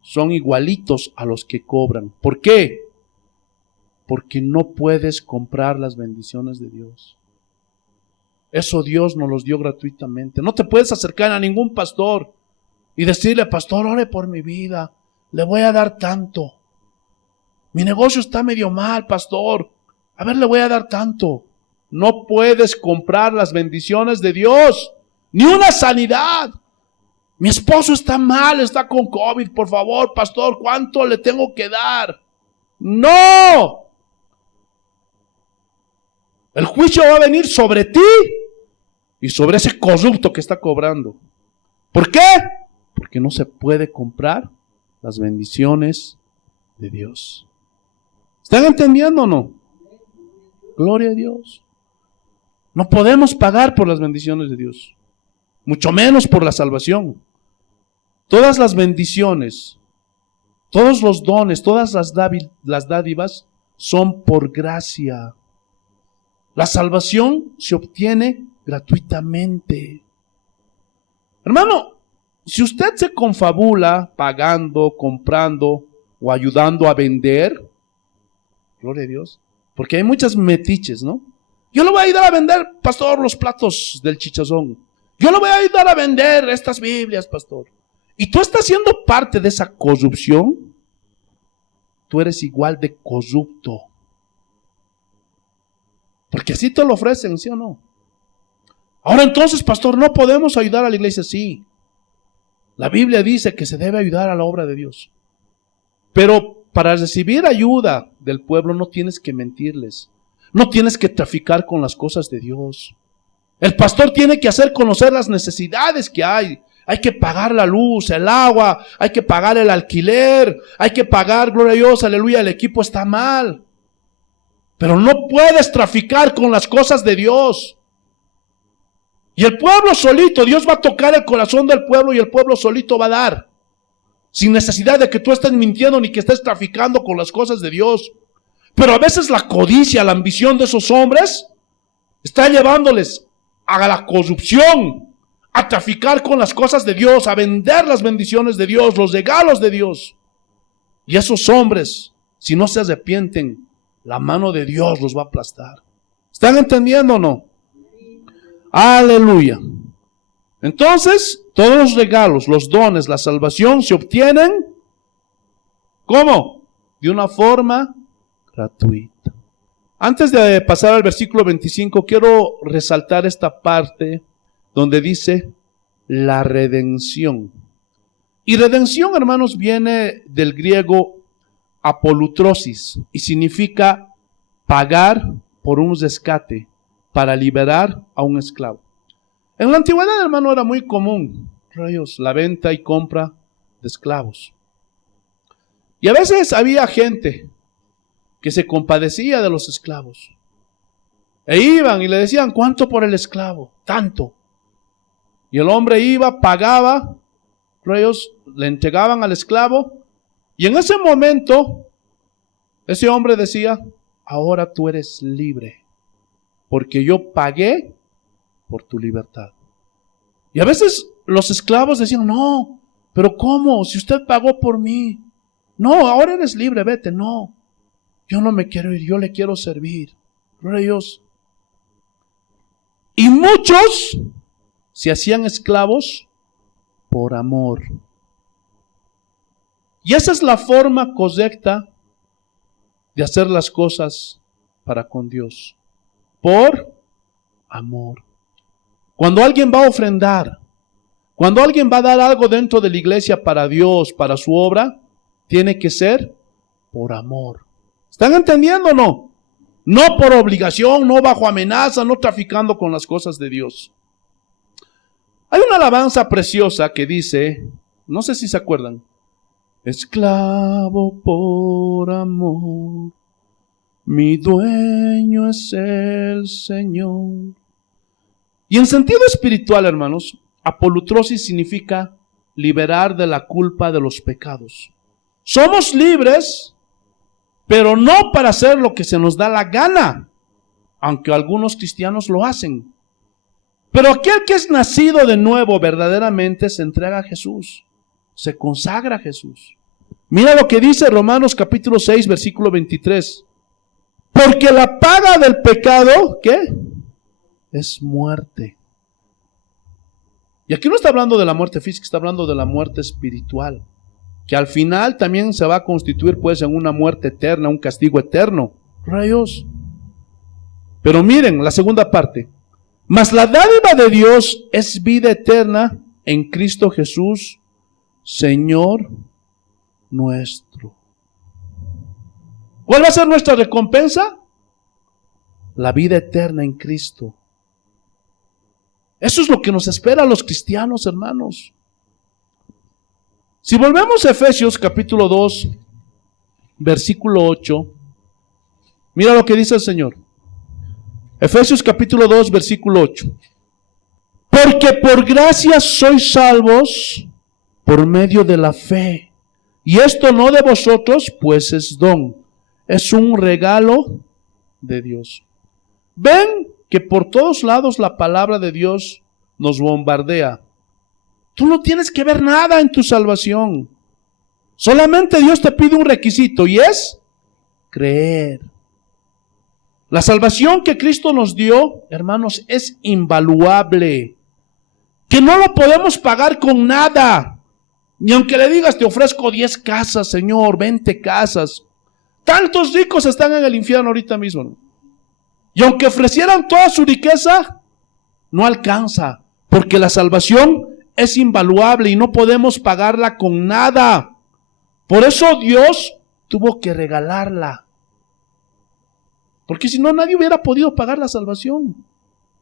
son igualitos a los que cobran. ¿Por qué? Porque no puedes comprar las bendiciones de Dios. Eso Dios nos los dio gratuitamente. No te puedes acercar a ningún pastor y decirle, pastor, ore por mi vida, le voy a dar tanto. Mi negocio está medio mal, pastor. A ver, le voy a dar tanto. No puedes comprar las bendiciones de Dios, ni una sanidad. Mi esposo está mal, está con COVID, por favor, pastor, ¿cuánto le tengo que dar? ¡No! El juicio va a venir sobre ti y sobre ese corrupto que está cobrando. ¿Por qué? Porque no se puede comprar las bendiciones de Dios. ¿Están entendiendo o no? Gloria a Dios. No podemos pagar por las bendiciones de Dios, mucho menos por la salvación. Todas las bendiciones, todos los dones, todas las dádivas son por gracia. La salvación se obtiene gratuitamente. Hermano, si usted se confabula pagando, comprando o ayudando a vender, gloria a Dios, porque hay muchas metiches, ¿no? Yo le voy a ayudar a vender, pastor, los platos del chichazón. Yo le voy a ayudar a vender estas Biblias, pastor. Y tú estás siendo parte de esa corrupción, tú eres igual de corrupto. Porque así te lo ofrecen, ¿sí o no? Ahora entonces, pastor, no podemos ayudar a la iglesia, sí. La Biblia dice que se debe ayudar a la obra de Dios. Pero para recibir ayuda del pueblo no tienes que mentirles. No tienes que traficar con las cosas de Dios. El pastor tiene que hacer conocer las necesidades que hay. Hay que pagar la luz, el agua, hay que pagar el alquiler, hay que pagar, gloria a Dios, aleluya, el equipo está mal. Pero no puedes traficar con las cosas de Dios. Y el pueblo solito, Dios va a tocar el corazón del pueblo y el pueblo solito va a dar. Sin necesidad de que tú estés mintiendo ni que estés traficando con las cosas de Dios. Pero a veces la codicia, la ambición de esos hombres está llevándoles a la corrupción, a traficar con las cosas de Dios, a vender las bendiciones de Dios, los regalos de Dios. Y esos hombres, si no se arrepienten, la mano de Dios los va a aplastar. ¿Están entendiendo o no? Aleluya. Entonces, todos los regalos, los dones, la salvación se obtienen, ¿cómo? De una forma gratuita. Antes de pasar al versículo 25, quiero resaltar esta parte donde dice la redención. Y redención, hermanos, viene del griego apolutrosis y significa pagar por un rescate para liberar a un esclavo. En la antigüedad, hermano, era muy común, la venta y compra de esclavos. Y a veces había gente que se compadecía de los esclavos. E iban y le decían, ¿cuánto por el esclavo? Tanto. Y el hombre iba, pagaba, ellos le entregaban al esclavo. Y en ese momento, ese hombre decía, ahora tú eres libre, porque yo pagué por tu libertad. Y a veces los esclavos decían, no, pero ¿cómo? Si usted pagó por mí. No, ahora eres libre, vete. No, yo no me quiero ir, yo le quiero servir. Gloria a Dios. Y muchos se hacían esclavos por amor. Y esa es la forma correcta de hacer las cosas para con Dios. Por amor. Cuando alguien va a ofrendar, cuando alguien va a dar algo dentro de la iglesia para Dios, para su obra, tiene que ser por amor. ¿Están entendiendo o no? No por obligación, no bajo amenaza, no traficando con las cosas de Dios. Hay una alabanza preciosa que dice, no sé si se acuerdan, esclavo por amor, mi dueño es el Señor. Y en sentido espiritual, hermanos, apolutrosis significa liberar de la culpa de los pecados. Somos libres, pero no para hacer lo que se nos da la gana, aunque algunos cristianos lo hacen. Pero aquel que es nacido de nuevo verdaderamente se entrega a Jesús, se consagra a Jesús. Mira lo que dice Romanos capítulo 6, versículo 23. Porque la paga del pecado, ¿qué? Es muerte. Y aquí no está hablando de la muerte física, está hablando de la muerte espiritual, que al final también se va a constituir pues en una muerte eterna, un castigo eterno. Rayos. Pero miren la segunda parte. Mas la dádiva de Dios es vida eterna en Cristo Jesús, Señor nuestro. ¿Cuál va a ser nuestra recompensa? La vida eterna en Cristo. Eso es lo que nos espera a los cristianos, hermanos. Si volvemos a Efesios capítulo 2, versículo 8, mira lo que dice el Señor. Efesios capítulo 2, versículo 8. Porque por gracia sois salvos por medio de la fe. Y esto no de vosotros, pues es don. Es un regalo de Dios. Ven que por todos lados la palabra de Dios nos bombardea. Tú no tienes que ver nada en tu salvación. Solamente Dios te pide un requisito y es creer. La salvación que Cristo nos dio, hermanos, es invaluable. Que no lo podemos pagar con nada. Ni aunque le digas, te ofrezco 10 casas, Señor, 20 casas. Tantos ricos están en el infierno ahorita mismo, ¿no? Y aunque ofrecieran toda su riqueza, no alcanza, porque la salvación es invaluable y no podemos pagarla con nada. Por eso Dios tuvo que regalarla, porque si no nadie hubiera podido pagar la salvación.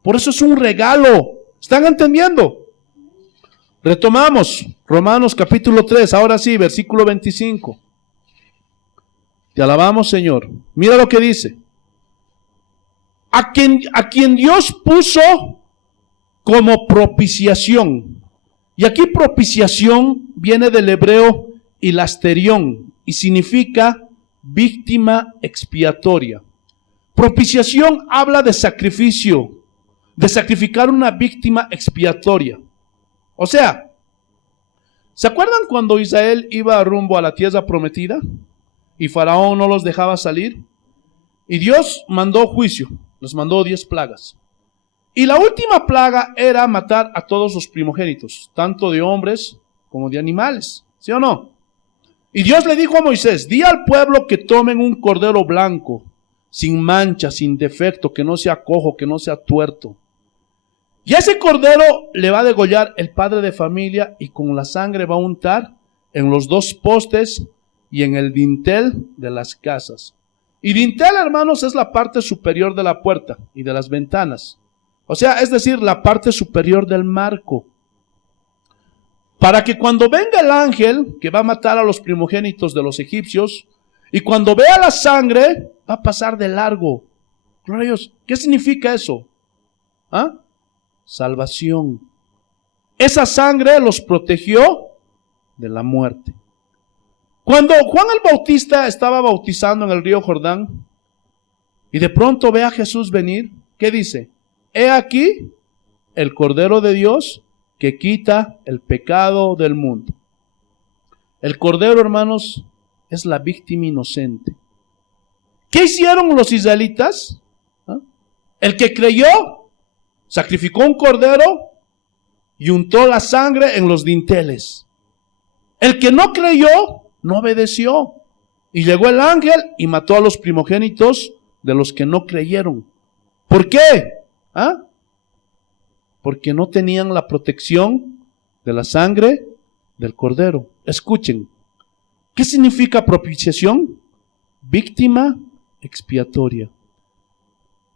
Por eso es un regalo. ¿Están entendiendo? Retomamos Romanos capítulo 3, ahora sí, versículo 25. Te alabamos, Señor. Mira lo que dice. A quien Dios puso como propiciación. Y aquí propiciación viene del hebreo hilasterión y significa víctima expiatoria. Propiciación habla de sacrificio, de sacrificar una víctima expiatoria. O sea, ¿se acuerdan cuando Israel iba rumbo a la tierra prometida y Faraón no los dejaba salir? Y Dios mandó juicio, les mandó 10 plagas. Y la última plaga era matar a todos los primogénitos, tanto de hombres como de animales, ¿sí o no? Y Dios le dijo a Moisés, di al pueblo que tomen un cordero blanco, sin mancha, sin defecto, que no sea cojo, que no sea tuerto. Y ese cordero le va a degollar el padre de familia y con la sangre va a untar en los 2 postes y en el dintel de las casas. Y dintel, hermanos, es la parte superior de la puerta y de las ventanas. O sea, es decir, la parte superior del marco. Para que cuando venga el ángel que va a matar a los primogénitos de los egipcios, y cuando vea la sangre, va a pasar de largo. Gloria a Dios. ¿Qué significa eso? ¿Ah? Salvación. Esa sangre los protegió de la muerte. Cuando Juan el Bautista estaba bautizando en el río Jordán, y de pronto ve a Jesús venir, ¿qué dice? He aquí el Cordero de Dios que quita el pecado del mundo. El Cordero, hermanos, es la víctima inocente. ¿Qué hicieron los israelitas? ¿Ah? El que creyó, sacrificó un cordero y untó la sangre en los dinteles. El que no creyó, no obedeció. Y llegó el ángel y mató a los primogénitos de los que no creyeron. ¿Por qué? ¿Ah? Porque no tenían la protección de la sangre del cordero. Escuchen, ¿qué significa propiciación? Víctima expiatoria.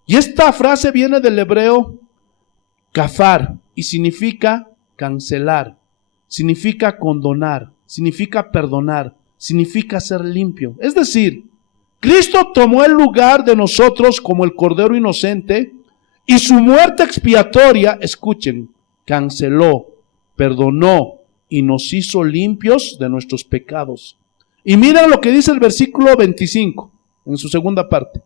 Y esta frase viene del hebreo kafar y significa cancelar, significa condonar, significa perdonar, significa ser limpio. Es decir, Cristo tomó el lugar de nosotros como el Cordero inocente y su muerte expiatoria, escuchen, canceló, perdonó y nos hizo limpios de nuestros pecados. Y miren lo que dice el versículo 25, en su segunda parte.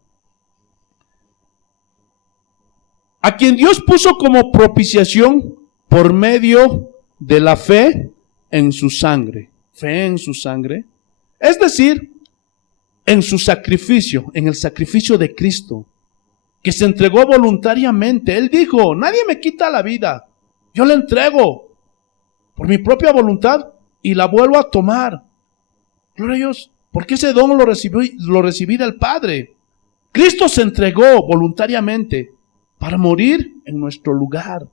A quien Dios puso como propiciación por medio de la fe en su sangre. Fe en su sangre. Es decir, en su sacrificio, en el sacrificio de Cristo, que se entregó voluntariamente. Él dijo, nadie me quita la vida, yo la entrego por mi propia voluntad y la vuelvo a tomar. Gloria a Dios, porque ese don lo recibí del Padre. Cristo se entregó voluntariamente para morir en nuestro lugar.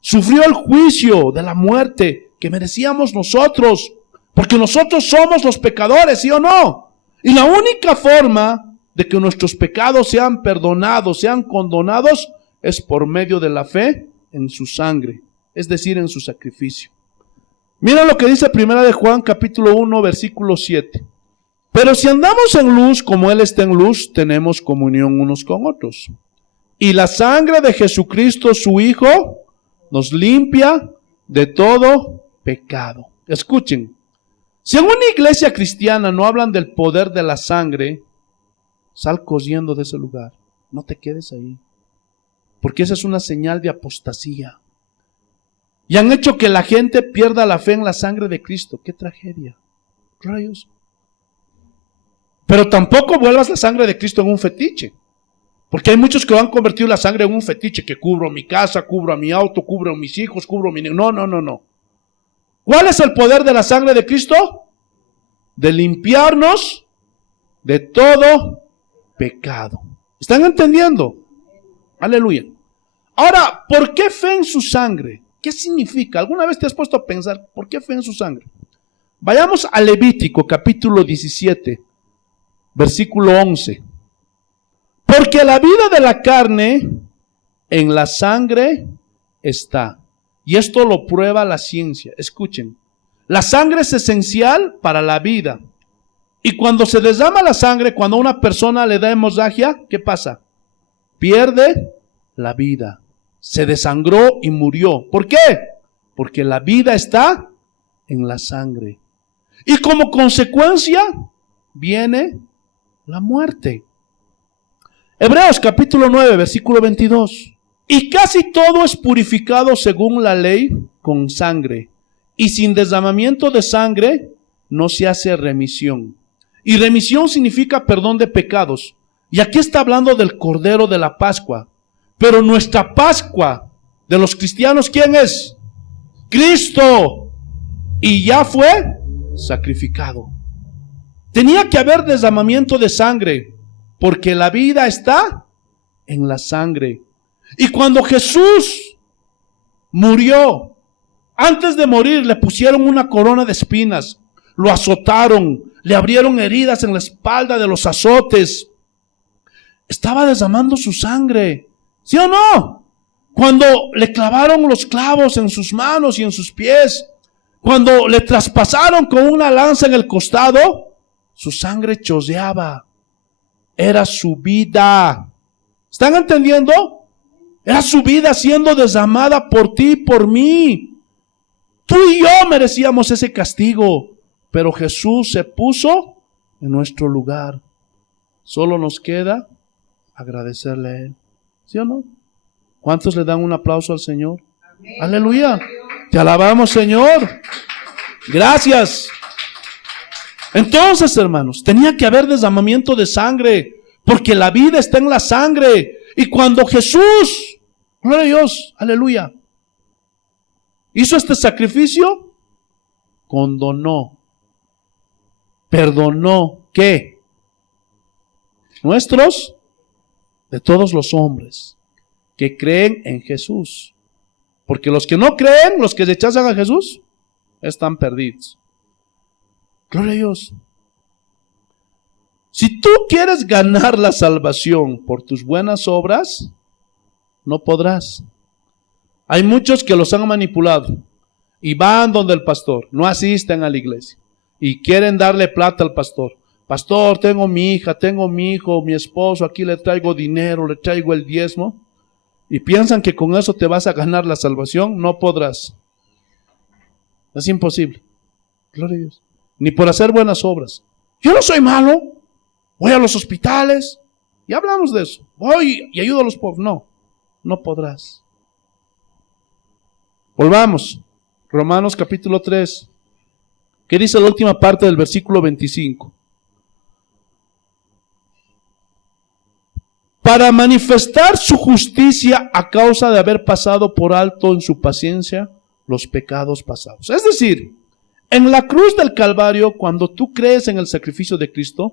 Sufrió el juicio de la muerte que merecíamos nosotros, porque nosotros somos los pecadores, ¿sí o no? Y la única forma de que nuestros pecados sean perdonados, sean condonados, es por medio de la fe en su sangre, es decir, en su sacrificio. Mira lo que dice 1 de Juan capítulo 1 versículo 7. Pero si andamos en luz como Él está en luz, tenemos comunión unos con otros. Y la sangre de Jesucristo, su Hijo, nos limpia de todo pecado. Escuchen, si en una iglesia cristiana no hablan del poder de la sangre, sal corriendo de ese lugar, no te quedes ahí, porque esa es una señal de apostasía. Y han hecho que la gente pierda la fe en la sangre de Cristo. ¡Qué tragedia! Rayos. Pero tampoco vuelvas la sangre de Cristo en un fetiche, porque hay muchos que han convertido la sangre en un fetiche, que cubro mi casa, cubro a mi auto, cubro a mis hijos, cubro a mi... No. ¿Cuál es el poder de la sangre de Cristo? De limpiarnos de todo pecado. ¿Están entendiendo? Aleluya. Ahora, ¿por qué fe en su sangre? ¿Qué significa? ¿Alguna vez te has puesto a pensar por qué fe en su sangre? Vayamos a Levítico capítulo 17, versículo 11. Porque la vida de la carne en la sangre está. Y esto lo prueba la ciencia. Escuchen, la sangre es esencial para la vida. Y cuando se derrama la sangre, cuando a una persona le da hemorragia, ¿qué pasa? Pierde la vida. Se desangró y murió. ¿Por qué? Porque la vida está en la sangre. Y como consecuencia viene la muerte. Hebreos capítulo 9, versículo 22. Y casi todo es purificado según la ley con sangre. Y sin derramamiento de sangre no se hace remisión. Y remisión significa perdón de pecados. Y aquí está hablando del Cordero de la Pascua. Pero nuestra Pascua de los cristianos, ¿quién es? Cristo. Y ya fue sacrificado. Tenía que haber derramamiento de sangre, porque la vida está en la sangre. Y cuando Jesús murió, antes de morir le pusieron una corona de espinas, lo azotaron, le abrieron heridas en la espalda de los azotes. Estaba derramando su sangre, ¿sí o no? Cuando le clavaron los clavos en sus manos y en sus pies, cuando le traspasaron con una lanza en el costado, su sangre chorreaba. Era su vida. ¿Están entendiendo? Era su vida siendo derramada por ti y por mí. Tú y yo merecíamos ese castigo, pero Jesús se puso en nuestro lugar. Solo nos queda agradecerle a Él. ¿Sí o no? ¿Cuántos le dan un aplauso al Señor? Amén. Aleluya. Te alabamos, Señor. Gracias. Entonces, hermanos, tenía que haber derramamiento de sangre, porque la vida está en la sangre. Y cuando Jesús, gloria a Dios, aleluya, hizo este sacrificio, condonó, perdonó, ¿qué? Nuestros, de todos los hombres que creen en Jesús. Porque los que no creen, los que rechazan a Jesús, están perdidos. Gloria a Dios. Si tú quieres ganar la salvación por tus buenas obras, no podrás. Hay muchos que los han manipulado y van donde el pastor, no asisten a la iglesia y quieren darle plata al pastor. Pastor, tengo mi hija, tengo mi hijo, mi esposo, aquí le traigo dinero, le traigo el diezmo. Y piensan que con eso te vas a ganar la salvación. No podrás. Es imposible. Gloria a Dios. Ni por hacer buenas obras. Yo no soy malo. Voy a los hospitales. Y hablamos de eso. Voy y ayudo a los pobres. No, no podrás. Volvamos. Romanos capítulo 3. ¿Qué dice la última parte del versículo 25? Para manifestar su justicia a causa de haber pasado por alto en su paciencia los pecados pasados. Es decir, en la cruz del Calvario, cuando tú crees en el sacrificio de Cristo,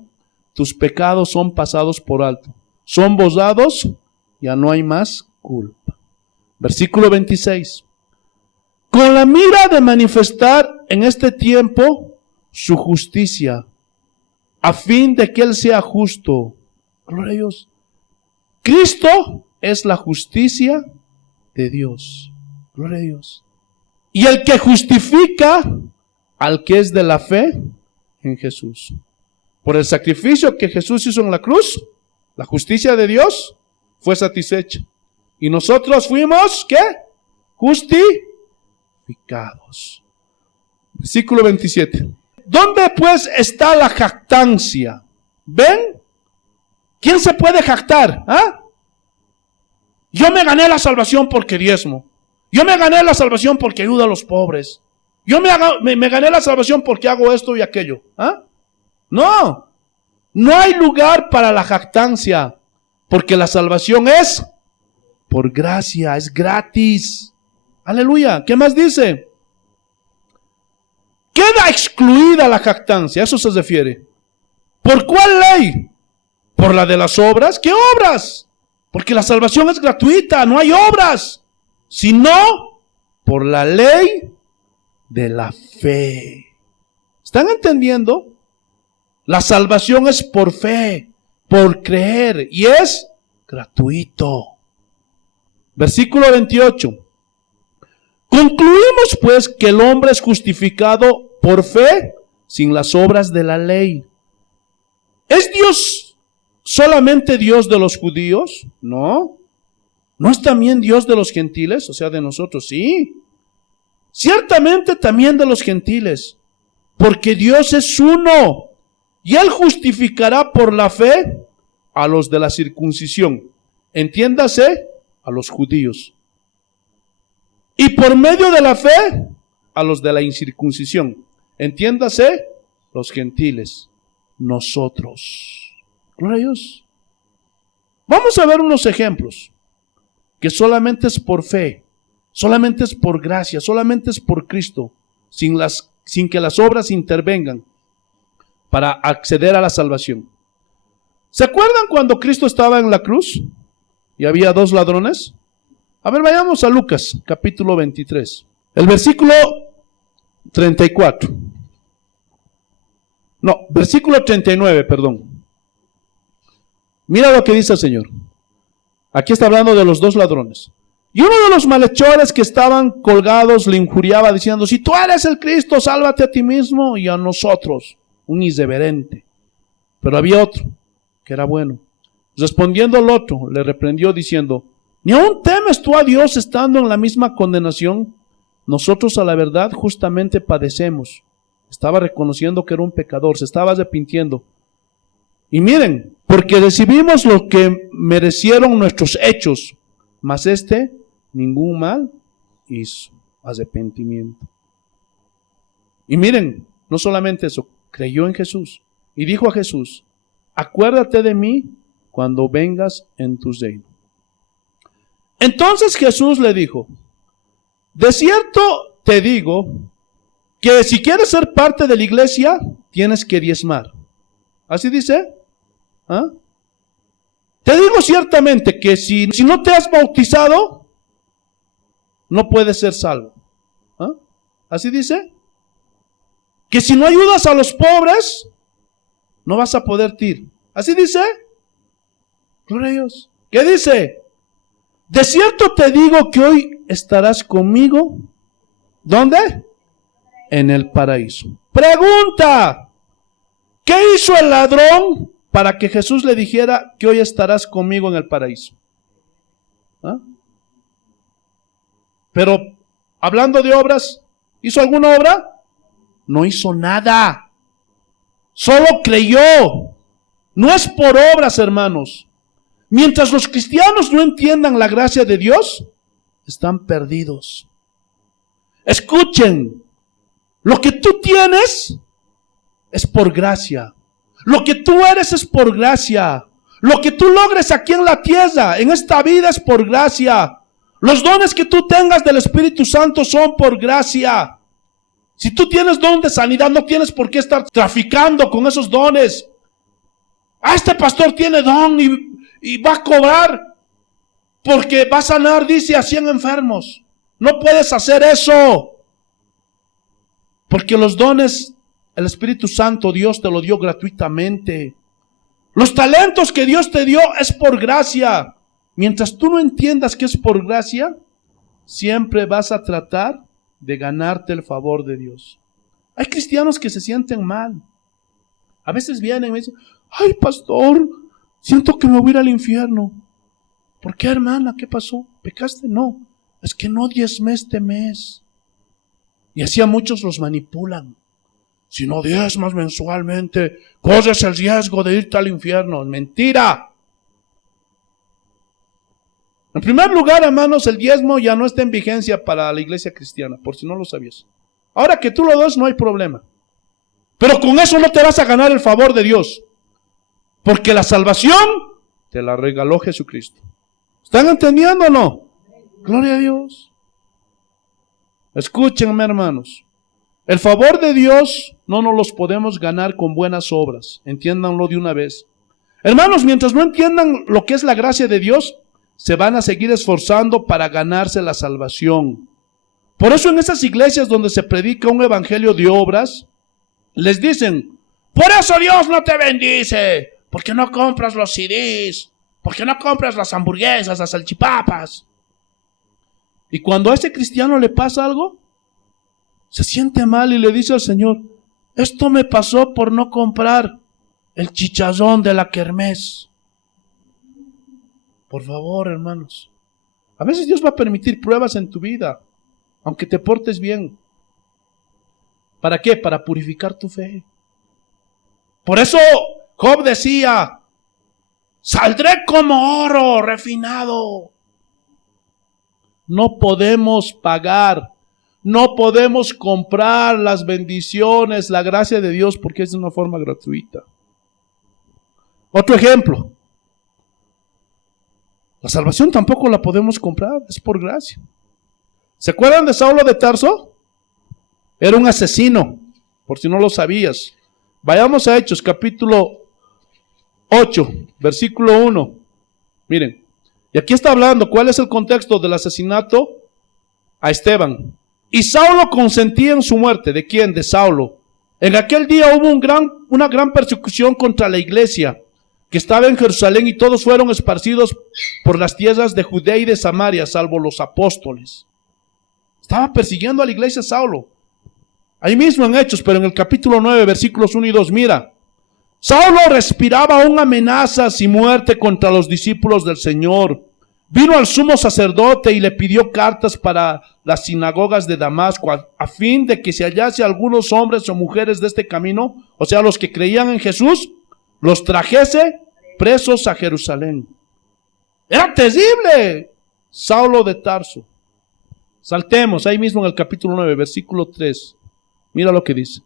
tus pecados son pasados por alto, son borrados, ya no hay más culpa. Versículo 26. Con la mira de manifestar en este tiempo su justicia, a fin de que Él sea justo. Gloria a Dios. Cristo es la justicia de Dios. Gloria a Dios. Y el que justifica al que es de la fe en Jesús. Por el sacrificio que Jesús hizo en la cruz, la justicia de Dios fue satisfecha. Y nosotros fuimos, ¿qué? Justificados. Versículo 27. ¿Dónde pues está la jactancia? ¿Ven? ¿Quién se puede jactar? ¿Ah? Yo me gané la salvación porque diezmo. Yo me gané la salvación porque ayudo a los pobres. Yo me gané la salvación porque hago esto y aquello. ¿Ah? No. No hay lugar para la jactancia. Porque la salvación es por gracia, es gratis. Aleluya. ¿Qué más dice? Queda excluida la jactancia. A eso se refiere. ¿Por cuál ley? ¿Por la de las obras? ¿Qué obras? Porque la salvación es gratuita, no hay obras, sino por la ley de la fe. ¿Están entendiendo? La salvación es por fe, por creer, y es gratuito. Versículo 28. Concluimos pues que el hombre es justificado por fe sin las obras de la ley. ¿Es Dios solamente Dios de los judíos? No. ¿No es también Dios de los gentiles? O sea, de nosotros, sí. Ciertamente también de los gentiles, porque Dios es uno, y Él justificará por la fe a los de la circuncisión. Entiéndase, a los judíos. y por medio de la fe a los de la incircuncisión. Entiéndase, los gentiles, nosotros. Gloria a Dios. Vamos a ver unos ejemplos que solamente es por fe, solamente es por gracia, solamente es por Cristo, sin que las obras intervengan para acceder a la salvación. ¿Se acuerdan cuando Cristo estaba en la cruz y había dos ladrones? A ver, vayamos a Lucas, capítulo 23. El versículo 34. No, versículo 39, perdón. Mira lo que dice el Señor. Aquí está hablando de los dos ladrones. Y uno de los malhechores que estaban colgados le injuriaba diciendo: si tú eres el Cristo, sálvate a ti mismo y a nosotros. Un irreverente. Pero había otro que era bueno. Respondiendo el otro, le reprendió diciendo: ¿ni aún temes tú a Dios estando en la misma condenación? Nosotros a la verdad justamente padecemos. Estaba reconociendo que era un pecador, se estaba arrepintiendo. Y miren, porque recibimos lo que merecieron nuestros hechos, mas ningún mal hizo. Arrepentimiento. Y miren, no solamente eso, creyó en Jesús y dijo a Jesús: acuérdate de mí cuando vengas en tu reino. Entonces Jesús le dijo: de cierto te digo que si quieres ser parte de la iglesia, tienes que diezmar. ¿Así dice? ¿Ah? Te digo ciertamente que si no te has bautizado, no puedes ser salvo. ¿Ah? ¿Así dice? Que si no ayudas a los pobres, no vas a poder ir. ¿Así dice? Gloria a Dios. ¿Qué dice? De cierto te digo que hoy estarás conmigo. ¿Dónde? En el paraíso. Pregunta: ¿qué hizo el ladrón para que Jesús le dijera que hoy estarás conmigo en el paraíso? ¿Ah? Pero hablando de obras, ¿hizo alguna obra? No hizo nada. Solo creyó. No es por obras, hermanos. Mientras los cristianos no entiendan la gracia de Dios, están perdidos. Escuchen, lo que tú tienes es por gracia. Lo que tú eres es por gracia. Lo que tú logres aquí en la tierra, en esta vida, es por gracia. Los dones que tú tengas del Espíritu Santo son por gracia. Si tú tienes don de sanidad, no tienes por qué estar traficando con esos dones. Este pastor tiene don y va a cobrar porque va a sanar, dice, a 100 enfermos. No puedes hacer eso. Porque los dones, el Espíritu Santo, Dios te lo dio gratuitamente. Los talentos que Dios te dio es por gracia. Mientras tú no entiendas que es por gracia, siempre vas a tratar de ganarte el favor de Dios. Hay cristianos que se sienten mal. A veces vienen y me dicen: ay, pastor, siento que me voy a ir al infierno. ¿Por qué, hermana? ¿Qué pasó? ¿Pecaste? No, es que no diezmé este mes. Y así a muchos los manipulan. Si no diezmas mensualmente, corres el riesgo de irte al infierno. Mentira. En primer lugar, hermanos, el diezmo ya no está en vigencia para la iglesia cristiana, por si no lo sabías. Ahora que tú lo das, no hay problema. Pero con eso no te vas a ganar el favor de Dios. Porque la salvación te la regaló Jesucristo. ¿Están entendiendo o no? Gloria a Dios. Escúchenme, hermanos. El favor de Dios no nos los podemos ganar con buenas obras. Entiéndanlo de una vez. Hermanos, mientras no entiendan lo que es la gracia de Dios, se van a seguir esforzando para ganarse la salvación. Por eso en esas iglesias donde se predica un evangelio de obras, les dicen: por eso Dios no te bendice, porque no compras los CDs, porque no compras las hamburguesas, las salchipapas. Y cuando a ese cristiano le pasa algo, se siente mal y le dice al Señor: esto me pasó por no comprar el chicharrón de la kermés. Por favor, hermanos, a veces Dios va a permitir pruebas en tu vida, aunque te portes bien. ¿Para qué? Para purificar tu fe. Por eso Job decía: saldré como oro refinado. No podemos pagar, no podemos comprar las bendiciones, la gracia de Dios, porque es de una forma gratuita. Otro ejemplo. La salvación tampoco la podemos comprar, es por gracia. ¿Se acuerdan de Saulo de Tarso? Era un asesino, por si no lo sabías. Vayamos a Hechos, capítulo 8, versículo 1. Miren, y aquí está hablando, ¿cuál es el contexto del asesinato a Esteban? Y Saulo consentía en su muerte. ¿De quién? De Saulo. En aquel día hubo una gran persecución contra la iglesia que estaba en Jerusalén, y todos fueron esparcidos por las tierras de Judea y de Samaria, salvo los apóstoles. Estaba persiguiendo a la iglesia Saulo. Ahí mismo en Hechos, pero en el capítulo 9, versículos 1 y 2, mira. Saulo respiraba aún amenazas y muerte contra los discípulos del Señor. Vino al sumo sacerdote y le pidió cartas para las sinagogas de Damasco, a fin de que se hallase algunos hombres o mujeres de este camino, o sea, los que creían en Jesús, los trajese presos a Jerusalén. Era terrible. Saulo de Tarso. Saltemos ahí mismo en el capítulo 9, versículo 3. Mira lo que dice.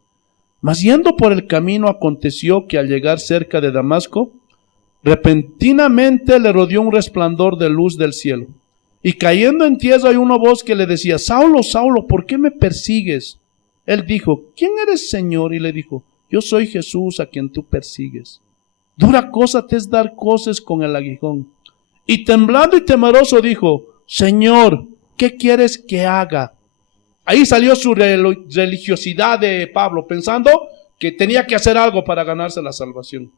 Mas yendo por el camino, aconteció que al llegar cerca de Damasco, repentinamente le rodeó un resplandor de luz del cielo. Y cayendo en tierra oyó una voz que le decía: Saulo, Saulo, ¿por qué me persigues? Él dijo: ¿Quién eres, Señor? Y le dijo: Yo soy Jesús, a quien tú persigues. Dura cosa te es dar coces con el aguijón. Y temblando y temeroso dijo: Señor, ¿qué quieres que haga? Ahí salió su religiosidad de Pablo, pensando que tenía que hacer algo para ganarse la salvación.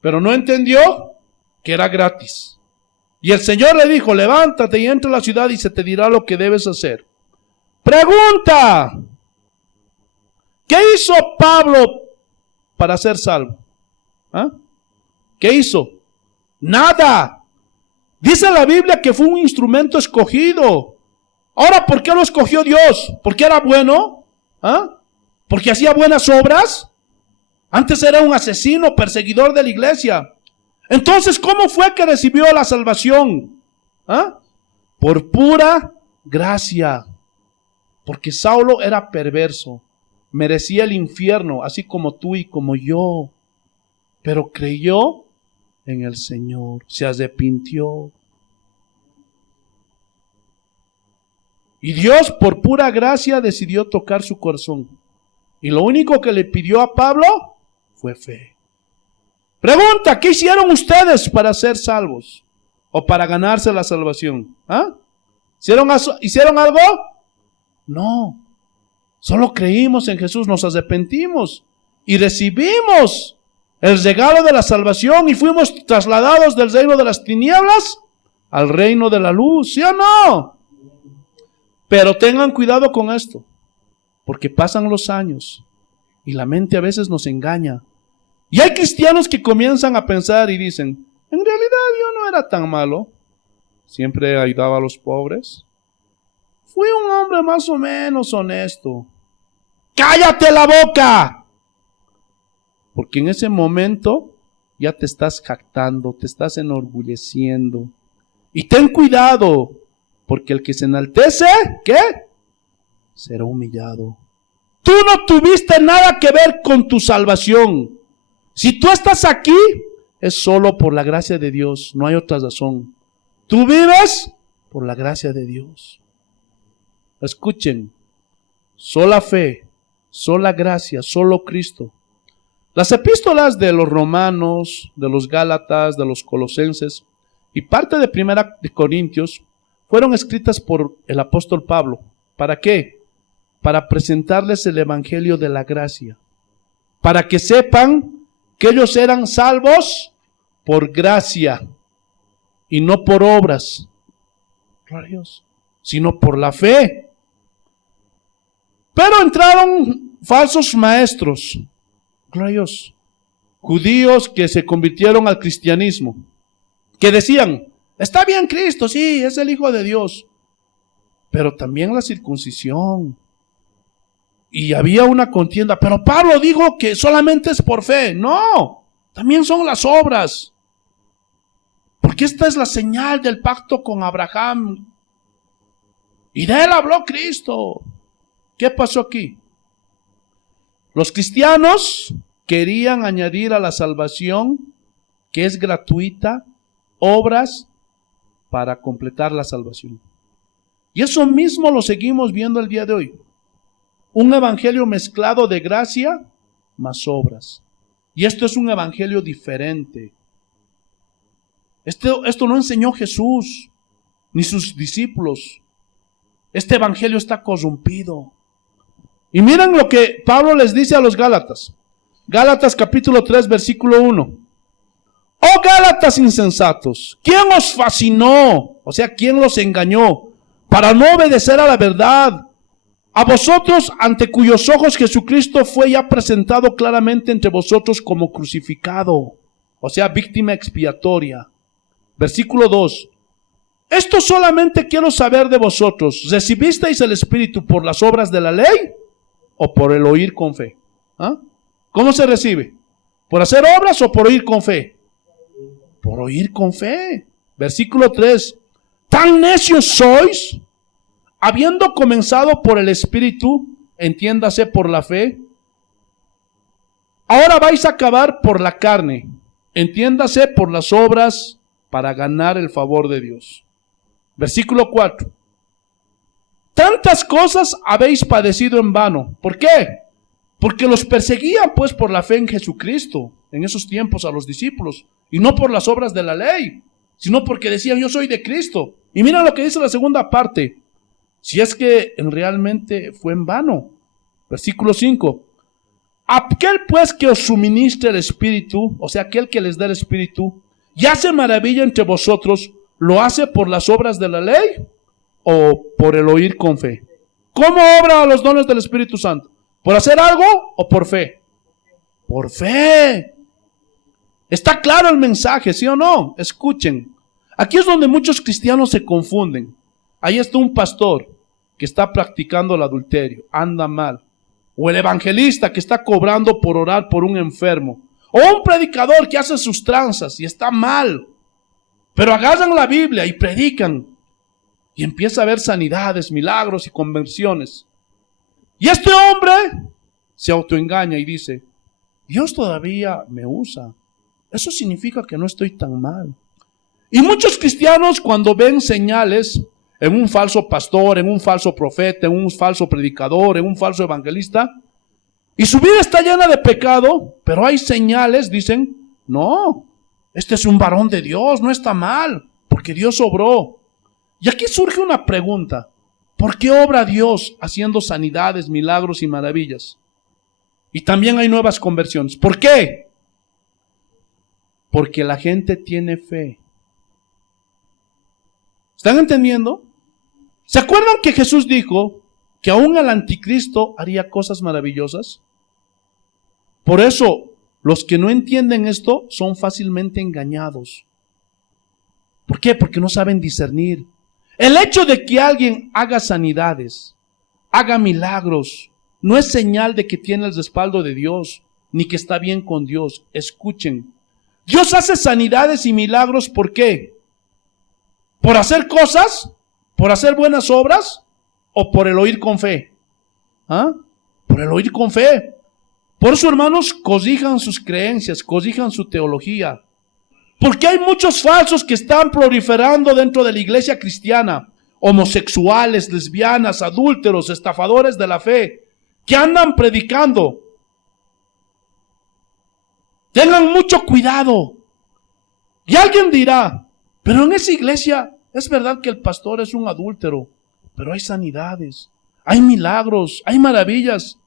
Pero no entendió que era gratis. Y el Señor le dijo: levántate y entra a la ciudad y se te dirá lo que debes hacer. Pregunta: ¿qué hizo Pablo para ser salvo? ¿Ah? ¿Qué hizo? Nada. Dice la Biblia que fue un instrumento escogido. Ahora, ¿por qué lo escogió Dios? ¿Porque era bueno? ¿Ah? ¿Porque hacía buenas obras? Antes era un asesino, perseguidor de la iglesia. Entonces, ¿cómo fue que recibió la salvación? ¿Ah? Por pura gracia. Porque Saulo era perverso, merecía el infierno, así como tú y como yo. Pero creyó en el Señor, se arrepintió. Y Dios, por pura gracia, decidió tocar su corazón. Y lo único que le pidió a Pablo fue fe. Pregunta: ¿qué hicieron ustedes para ser salvos? ¿O para ganarse la salvación? ¿Ah? ¿Hicieron algo? No. Solo creímos en Jesús, nos arrepentimos y recibimos el regalo de la salvación y fuimos trasladados del reino de las tinieblas al reino de la luz. ¿Sí o no? Pero tengan cuidado con esto, porque pasan los años y la mente a veces nos engaña. Y hay cristianos que comienzan a pensar y dicen: en realidad yo no era tan malo, siempre ayudaba a los pobres, fui un hombre más o menos honesto. ¡Cállate la boca! Porque en ese momento ya te estás jactando, te estás enorgulleciendo. Y ten cuidado, porque el que se enaltece, ¿qué? Será humillado. Tú no tuviste nada que ver con tu salvación. Si tú estás aquí, es solo por la gracia de Dios, no hay otra razón. Tú vives por la gracia de Dios. Escuchen, sola fe, sola gracia, solo Cristo. Las epístolas de los romanos, de los gálatas, de los colosenses y parte de Primera de Corintios fueron escritas por el apóstol Pablo. ¿Para qué? Para presentarles el evangelio de la gracia. Para que sepan que ellos eran salvos por gracia y no por obras, sino por la fe. Pero entraron falsos maestros, judíos que se convirtieron al cristianismo, que decían: está bien Cristo, sí, es el Hijo de Dios, pero también la circuncisión. Y había una contienda, pero Pablo dijo que solamente es por fe. No, también son las obras. Porque esta es la señal del pacto con Abraham. Y de él habló Cristo. ¿Qué pasó aquí? Los cristianos querían añadir a la salvación, que es gratuita, obras para completar la salvación. Y eso mismo lo seguimos viendo el día de hoy. Un evangelio mezclado de gracia más obras. Y esto es un evangelio diferente. Esto no enseñó Jesús ni sus discípulos. Este evangelio está corrompido. Y miren lo que Pablo les dice a los Gálatas. Gálatas capítulo 3, versículo 1. Oh Gálatas insensatos, ¿quién os fascinó? O sea, ¿quién los engañó? Para no obedecer a la verdad. A vosotros, ante cuyos ojos Jesucristo fue ya presentado claramente entre vosotros como crucificado. O sea, víctima expiatoria. Versículo 2. Esto solamente quiero saber de vosotros. ¿Recibisteis el Espíritu por las obras de la ley o por el oír con fe? ¿Ah? ¿Cómo se recibe? ¿Por hacer obras o por oír con fe? Por oír con fe. Versículo 3. ¿Tan necios sois? Habiendo comenzado por el Espíritu, entiéndase por la fe, ahora vais a acabar por la carne, entiéndase por las obras para ganar el favor de Dios. Versículo 4. Tantas cosas habéis padecido en vano. ¿Por qué? Porque los perseguían pues por la fe en Jesucristo, en esos tiempos a los discípulos, y no por las obras de la ley, sino porque decían yo soy de Cristo. Y mira lo que dice la segunda parte. Si es que realmente fue en vano. Versículo 5. Aquel pues que os suministra el Espíritu, o sea, aquel que les da el Espíritu, y hace maravilla entre vosotros, ¿lo hace por las obras de la ley o por el oír con fe? ¿Cómo obran los dones del Espíritu Santo? ¿Por hacer algo o por fe? Por fe. Está claro el mensaje, ¿sí o no? Escuchen. Aquí es donde muchos cristianos se confunden. Ahí está un pastor que está practicando el adulterio, anda mal. O el evangelista que está cobrando por orar por un enfermo. O un predicador que hace sus tranzas y está mal. Pero agarran la Biblia y predican. Y empieza a haber sanidades, milagros y conversiones. Y este hombre se autoengaña y dice, Dios todavía me usa. Eso significa que no estoy tan mal. Y muchos cristianos cuando ven señales en un falso pastor, en un falso profeta, en un falso predicador, en un falso evangelista, y su vida está llena de pecado, pero hay señales, dicen, no, este es un varón de Dios, no está mal, porque Dios obró. Y aquí surge una pregunta, ¿por qué obra Dios haciendo sanidades, milagros y maravillas? Y también hay nuevas conversiones. ¿Por qué? Porque la gente tiene fe. ¿Están entendiendo? ¿Se acuerdan que Jesús dijo que aún el anticristo haría cosas maravillosas? Por eso, los que no entienden esto son fácilmente engañados. ¿Por qué? Porque no saben discernir. El hecho de que alguien haga sanidades, haga milagros, no es señal de que tiene el respaldo de Dios, ni que está bien con Dios. Escuchen, Dios hace sanidades y milagros, ¿por qué? ¿Por hacer cosas? ¿Por hacer buenas obras? ¿O por el oír con fe? ¿Ah? Por el oír con fe. Por eso, hermanos, corrijan sus creencias, corrijan su teología. Porque hay muchos falsos que están proliferando dentro de la iglesia cristiana. Homosexuales, lesbianas, adúlteros, estafadores de la fe, que andan predicando. Tengan mucho cuidado. Y alguien dirá, pero en esa iglesia es verdad que el pastor es un adúltero, pero hay sanidades, hay milagros, hay maravillas.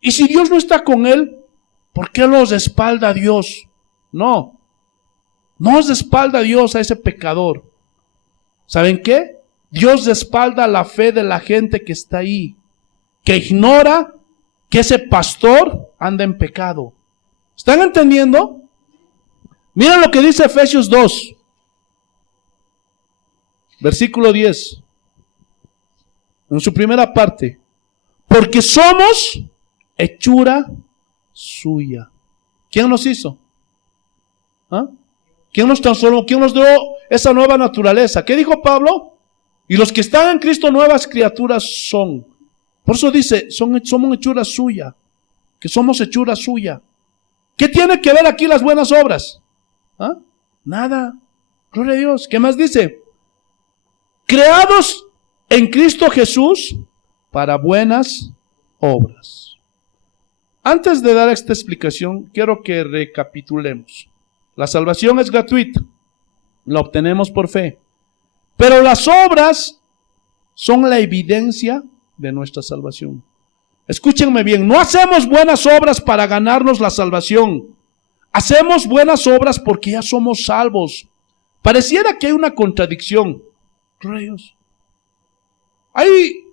Y si Dios no está con él, ¿por qué los respalda a Dios? No respalda a Dios a ese pecador. ¿Saben qué? Dios respalda la fe de la gente que está ahí, que ignora que ese pastor anda en pecado. ¿Están entendiendo? Miren lo que dice Efesios 2, versículo 10, en su primera parte. Porque somos hechura suya. ¿Quién nos hizo? ¿Ah? ¿Quién nos transformó? ¿Quién nos dio esa nueva naturaleza? ¿Qué dijo Pablo? Y los que están en Cristo nuevas criaturas son. Por eso dice, somos hechura suya, que somos hechura suya. ¿Qué tiene que ver aquí las buenas obras? ¿Ah? Nada. Gloria a Dios. ¿Qué más dice? Creados en Cristo Jesús para buenas obras. Antes de dar esta explicación, quiero que recapitulemos. La salvación es gratuita, la obtenemos por fe. Pero las obras son la evidencia de nuestra salvación. Escúchenme bien, no hacemos buenas obras para ganarnos la salvación. Hacemos buenas obras porque ya somos salvos. Pareciera que hay una contradicción. Rayos. Hay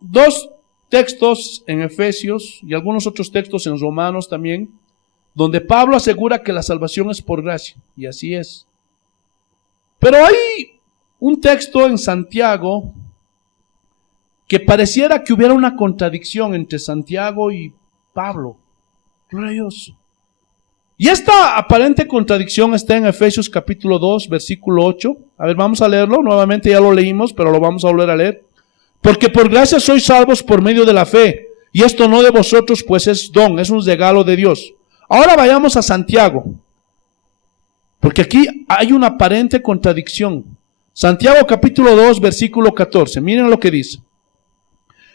dos textos en Efesios y algunos otros textos en Romanos también, donde Pablo asegura que la salvación es por gracia, y así es. Pero hay un texto en Santiago que pareciera que hubiera una contradicción entre Santiago y Pablo. Gloria a Dios. Y esta aparente contradicción está en Efesios capítulo 2, versículo 8. A ver, vamos a leerlo. Nuevamente ya lo leímos, pero lo vamos a volver a leer. Porque por gracia sois salvos por medio de la fe. Y esto no de vosotros, pues es don, es un regalo de Dios. Ahora vayamos a Santiago. Porque aquí hay una aparente contradicción. Santiago capítulo 2, versículo 14. Miren lo que dice.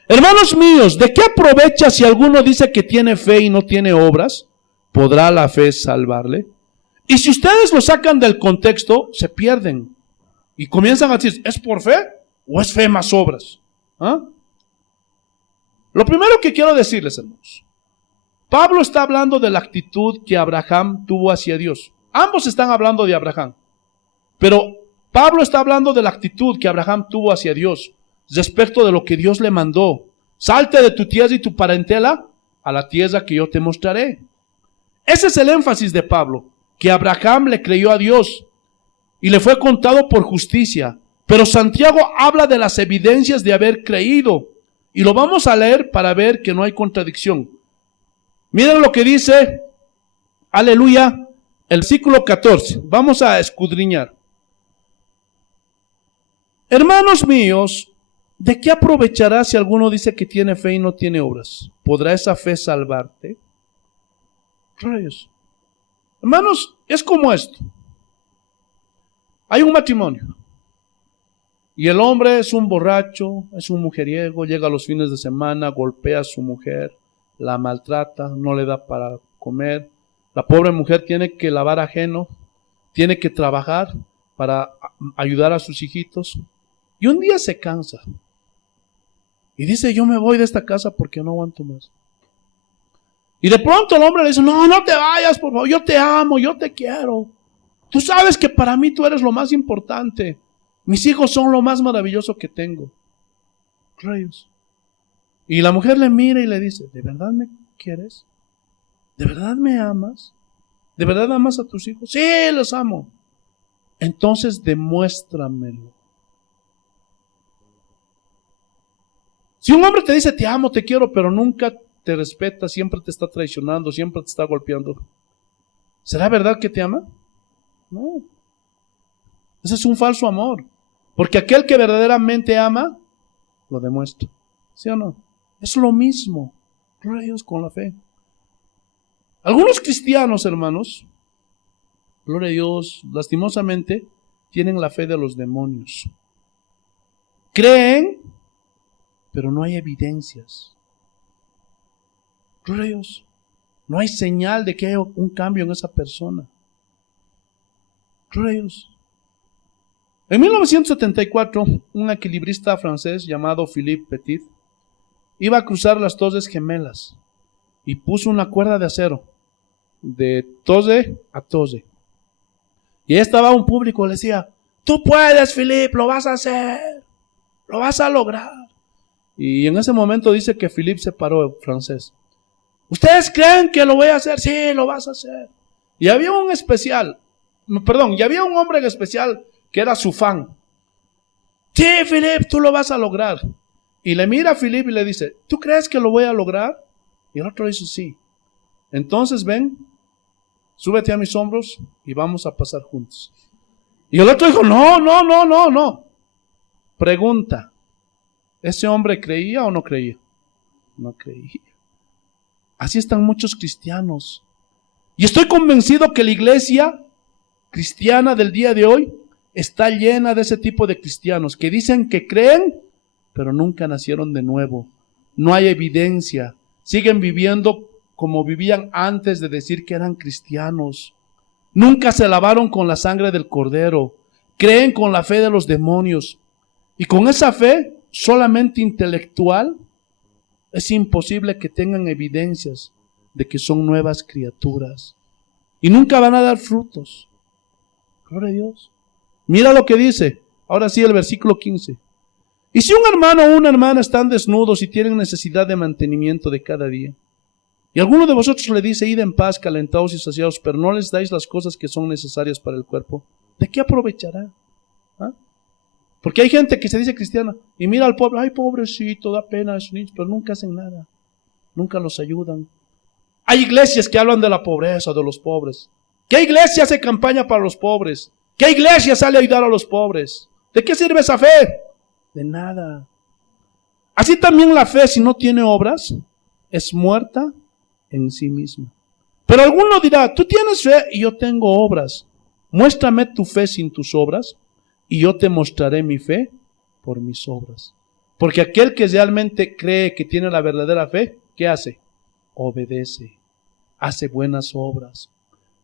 Hermanos míos, ¿de qué aprovecha si alguno dice que tiene fe y no tiene obras? ¿Podrá la fe salvarle? Y si ustedes lo sacan del contexto, se pierden. Y comienzan a decir, ¿es por fe o es fe más obras? ¿Ah? Lo primero que quiero decirles, hermanos, Pablo está hablando de la actitud que Abraham tuvo hacia Dios. Ambos están hablando de Abraham. Pero Pablo está hablando de la actitud que Abraham tuvo hacia Dios respecto de lo que Dios le mandó. Salte de tu tierra y tu parentela a la tierra que yo te mostraré. Ese es el énfasis de Pablo, que Abraham le creyó a Dios y le fue contado por justicia. Pero Santiago habla de las evidencias de haber creído y lo vamos a leer para ver que no hay contradicción. Miren lo que dice, aleluya, el versículo 14. Vamos a escudriñar. Hermanos míos, ¿de qué aprovechará si alguno dice que tiene fe y no tiene obras? ¿Podrá esa fe salvarte? Rayos. Hermanos, es como esto. Hay un matrimonio y el hombre es un borracho, es un mujeriego, llega a los fines de semana, golpea a su mujer, la maltrata, no le da para comer. La pobre mujer tiene que lavar ajeno, tiene que trabajar para ayudar a sus hijitos. Y un día se cansa y dice, yo me voy de esta casa porque no aguanto más. Y de pronto el hombre le dice, no, no te vayas, por favor, yo te amo, yo te quiero. Tú sabes que para mí tú eres lo más importante. Mis hijos son lo más maravilloso que tengo. Rayos. Y la mujer le mira y le dice, ¿de verdad me quieres? ¿De verdad me amas? ¿De verdad amas a tus hijos? Sí, los amo. Entonces demuéstramelo. Si un hombre te dice, te amo, te quiero, pero nunca te respeta, siempre te está traicionando, siempre te está golpeando, ¿será verdad que te ama? No. Ese es un falso amor. Porque aquel que verdaderamente ama, lo demuestra. ¿Sí o no? Es lo mismo. Gloria a Dios con la fe. Algunos cristianos, hermanos, gloria a Dios, lastimosamente, tienen la fe de los demonios. Creen, pero no hay evidencias. Gloria a Dios. No hay señal de que haya un cambio en esa persona. Gloria a Dios. En 1974, un equilibrista francés llamado Philippe Petit iba a cruzar las Torres Gemelas y puso una cuerda de acero de torre a torre. Y ahí estaba un público, le decía, tú puedes, Philippe, lo vas a hacer, lo vas a lograr. Y en ese momento dice que Philippe se paró, el francés. ¿Ustedes creen que lo voy a hacer? Sí, lo vas a hacer. Y había un hombre en especial que era su fan. Sí, Philippe, tú lo vas a lograr. Y le mira a Philippe y le dice, ¿tú crees que lo voy a lograr? Y el otro dice, sí. Entonces ven, súbete a mis hombros y vamos a pasar juntos. Y el otro dijo, no. Pregunta, ¿ese hombre creía o no creía? No creía. Así están muchos cristianos. Y estoy convencido que la iglesia cristiana del día de hoy está llena de ese tipo de cristianos que dicen que creen, pero nunca nacieron de nuevo. No hay evidencia. Siguen viviendo como vivían antes de decir que eran cristianos. Nunca se lavaron con la sangre del Cordero. Creen con la fe de los demonios. Y con esa fe solamente intelectual, es imposible que tengan evidencias de que son nuevas criaturas. Y nunca van a dar frutos. Gloria a Dios. Mira lo que dice. Ahora sí, el versículo 15. Y si un hermano o una hermana están desnudos y tienen necesidad de mantenimiento de cada día, y alguno de vosotros le dice, id en paz, calentados y saciados, pero no les dais las cosas que son necesarias para el cuerpo, ¿de qué aprovechará? ¿Ah? Porque hay gente que se dice cristiana y mira al pobre, ay pobrecito, da pena a esos niños, pero nunca hacen nada, nunca los ayudan. Hay iglesias que hablan de la pobreza, de los pobres. ¿Qué iglesia hace campaña para los pobres? ¿Qué iglesia sale a ayudar a los pobres? ¿De qué sirve esa fe? De nada. Así también la fe, si no tiene obras, es muerta en sí misma. Pero alguno dirá, tú tienes fe y yo tengo obras. Muéstrame tu fe sin tus obras y yo te mostraré mi fe por mis obras. Porque aquel que realmente cree que tiene la verdadera fe, ¿qué hace? Obedece, hace buenas obras.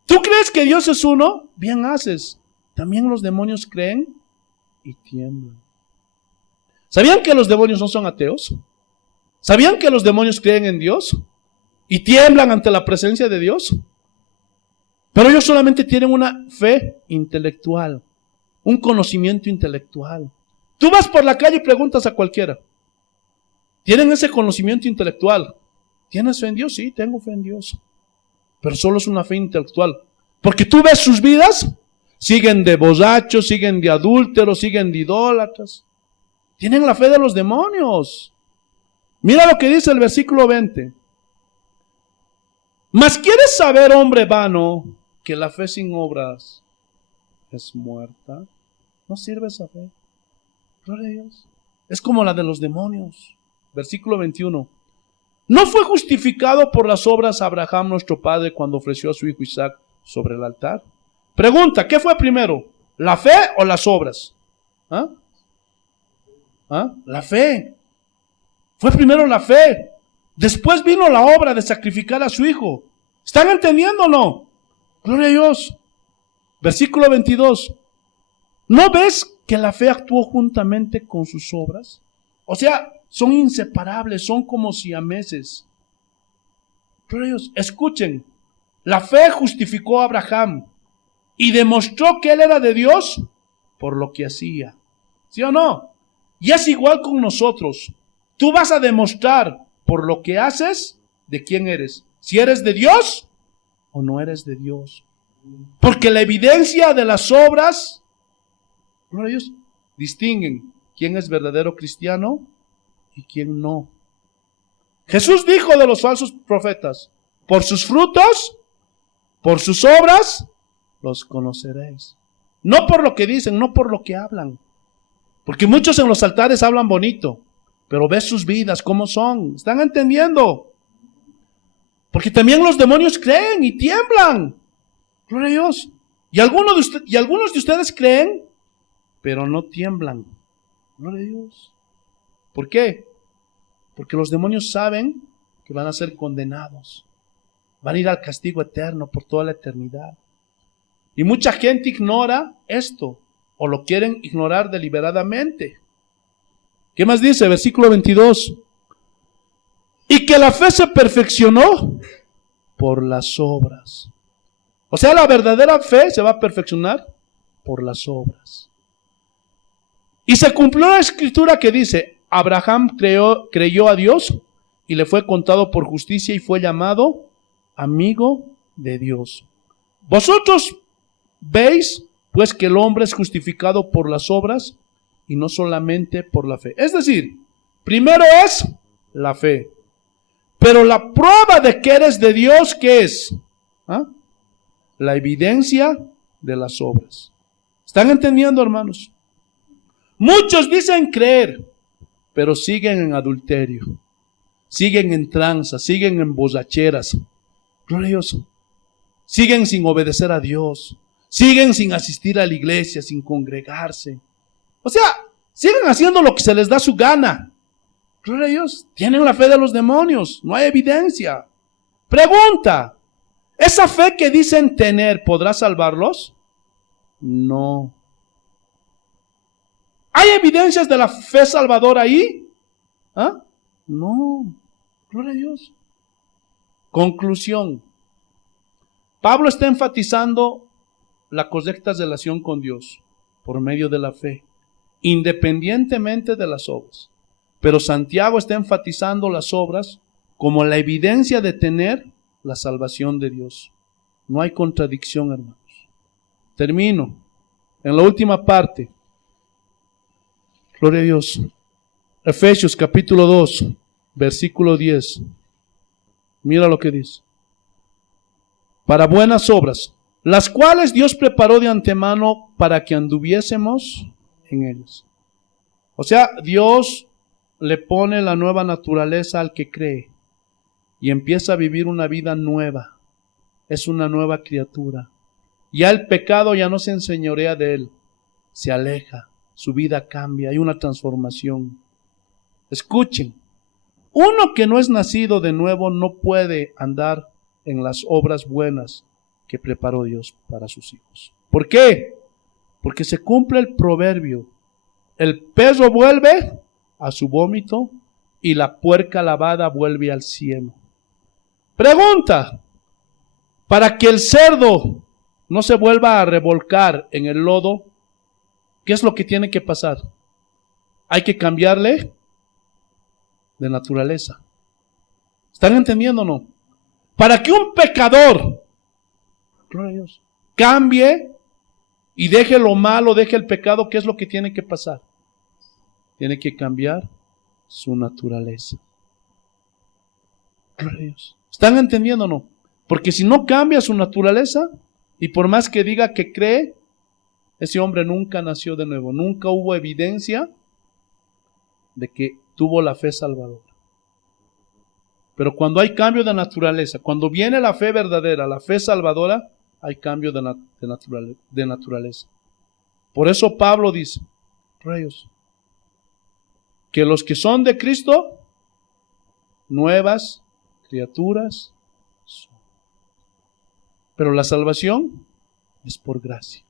¿Tú crees que Dios es uno? Bien haces. También los demonios creen y tiemblan. ¿Sabían que los demonios no son ateos? ¿Sabían que los demonios creen en Dios y tiemblan ante la presencia de Dios? Pero ellos solamente tienen una fe intelectual, un conocimiento intelectual. Tú vas por la calle y preguntas a cualquiera. Tienen ese conocimiento intelectual. ¿Tienes fe en Dios? Sí, tengo fe en Dios. Pero solo es una fe intelectual. Porque tú ves sus vidas, siguen de borrachos, siguen de adúlteros, siguen de idólatras. Tienen la fe de los demonios. Mira lo que dice el versículo 20. Mas ¿quieres saber, hombre vano, que la fe sin obras es muerta? No sirve esa fe. Gloria a Dios. Es como la de los demonios. Versículo 21. ¿No fue justificado por las obras Abraham nuestro padre cuando ofreció a su hijo Isaac sobre el altar? Pregunta, ¿qué fue primero? ¿La fe o las obras? ¿Ah? ¿Ah? La fe. Fue primero la fe. Después vino la obra de sacrificar a su hijo. ¿Están entendiendo o no? Gloria a Dios. Versículo 22. ¿No ves que la fe actuó juntamente con sus obras? O sea, son inseparables, son como siameses. Gloria a Dios. Escuchen, la fe justificó a Abraham y demostró que él era de Dios por lo que hacía. ¿Sí o no? Y es igual con nosotros. Tú vas a demostrar por lo que haces de quién eres. Si eres de Dios o no eres de Dios. Porque la evidencia de las obras, gloria a Dios, distinguen quién es verdadero cristiano y quién no. Jesús dijo de los falsos profetas, por sus frutos, por sus obras, los conoceréis. No por lo que dicen, no por lo que hablan. Porque muchos en los altares hablan bonito, pero ves sus vidas, cómo son. ¿Están entendiendo? Porque también los demonios creen y tiemblan. Gloria a Dios. Y algunos de ustedes creen, pero no tiemblan. Gloria a Dios. ¿Por qué? Porque los demonios saben que van a ser condenados. Van a ir al castigo eterno por toda la eternidad. Y mucha gente ignora esto, o lo quieren ignorar deliberadamente. ¿Qué más dice? Versículo 22. Y que la fe se perfeccionó por las obras. O sea, la verdadera fe se va a perfeccionar por las obras. Y se cumplió la escritura que dice, Abraham creyó a Dios y le fue contado por justicia y fue llamado amigo de Dios. Vosotros veis pues que el hombre es justificado por las obras y no solamente por la fe. Es decir, primero es la fe. Pero la prueba de que eres de Dios, ¿qué es? ¿Ah? La evidencia de las obras. ¿Están entendiendo, hermanos? Muchos dicen creer, pero siguen en adulterio, siguen en tranzas, siguen en borracheras. Gloria a Dios. Siguen sin obedecer a Dios, siguen sin asistir a la iglesia, sin congregarse. O sea, siguen haciendo lo que se les da su gana. Gloria a Dios. Tienen la fe de los demonios, no hay evidencia. Pregunta, ¿esa fe que dicen tener podrá salvarlos? No. ¿Hay evidencias de la fe salvadora ahí? ¿Ah? No. Gloria a Dios. Conclusión. Pablo está enfatizando la correcta relación con Dios por medio de la fe, independientemente de las obras. Pero Santiago está enfatizando las obras como la evidencia de tener la salvación de Dios. No hay contradicción, hermanos. Termino. En la última parte. Gloria a Dios. Efesios capítulo 2, versículo 10. Mira lo que dice. Para buenas obras, las cuales Dios preparó de antemano para que anduviésemos en ellas. O sea, Dios le pone la nueva naturaleza al que cree y empieza a vivir una vida nueva. Es una nueva criatura. Ya el pecado ya no se enseñorea de él, se aleja, su vida cambia, hay una transformación. Escuchen, uno que no es nacido de nuevo no puede andar en las obras buenas que preparó Dios para sus hijos. ¿Por qué? Porque se cumple el proverbio. El perro vuelve a su vómito y la puerca lavada vuelve al cielo. Pregunta, para que el cerdo no se vuelva a revolcar en el lodo, ¿qué es lo que tiene que pasar? Hay que cambiarle de naturaleza. ¿Están entendiendo o no? Para que un pecador, gloria a Dios, cambie y deje lo malo, deje el pecado, ¿qué es lo que tiene que pasar? Tiene que cambiar su naturaleza. Gloria a Dios. ¿Están entendiendo o no? Porque si no cambia su naturaleza, y por más que diga que cree, ese hombre nunca nació de nuevo, nunca hubo evidencia de que tuvo la fe salvadora. Pero cuando hay cambio de naturaleza, cuando viene la fe verdadera, la fe salvadora, hay cambio de naturaleza. Por eso Pablo dice, rayos, que los que son de Cristo, nuevas criaturas son. Pero la salvación es por gracia.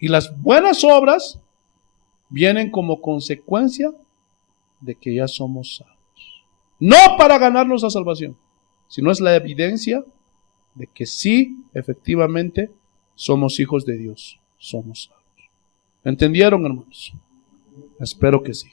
Y las buenas obras vienen como consecuencia de que ya somos salvos. No para ganarnos la salvación, sino es la evidencia de que sí, efectivamente, somos hijos de Dios. Somos salvos. ¿Entendieron, hermanos? Espero que sí.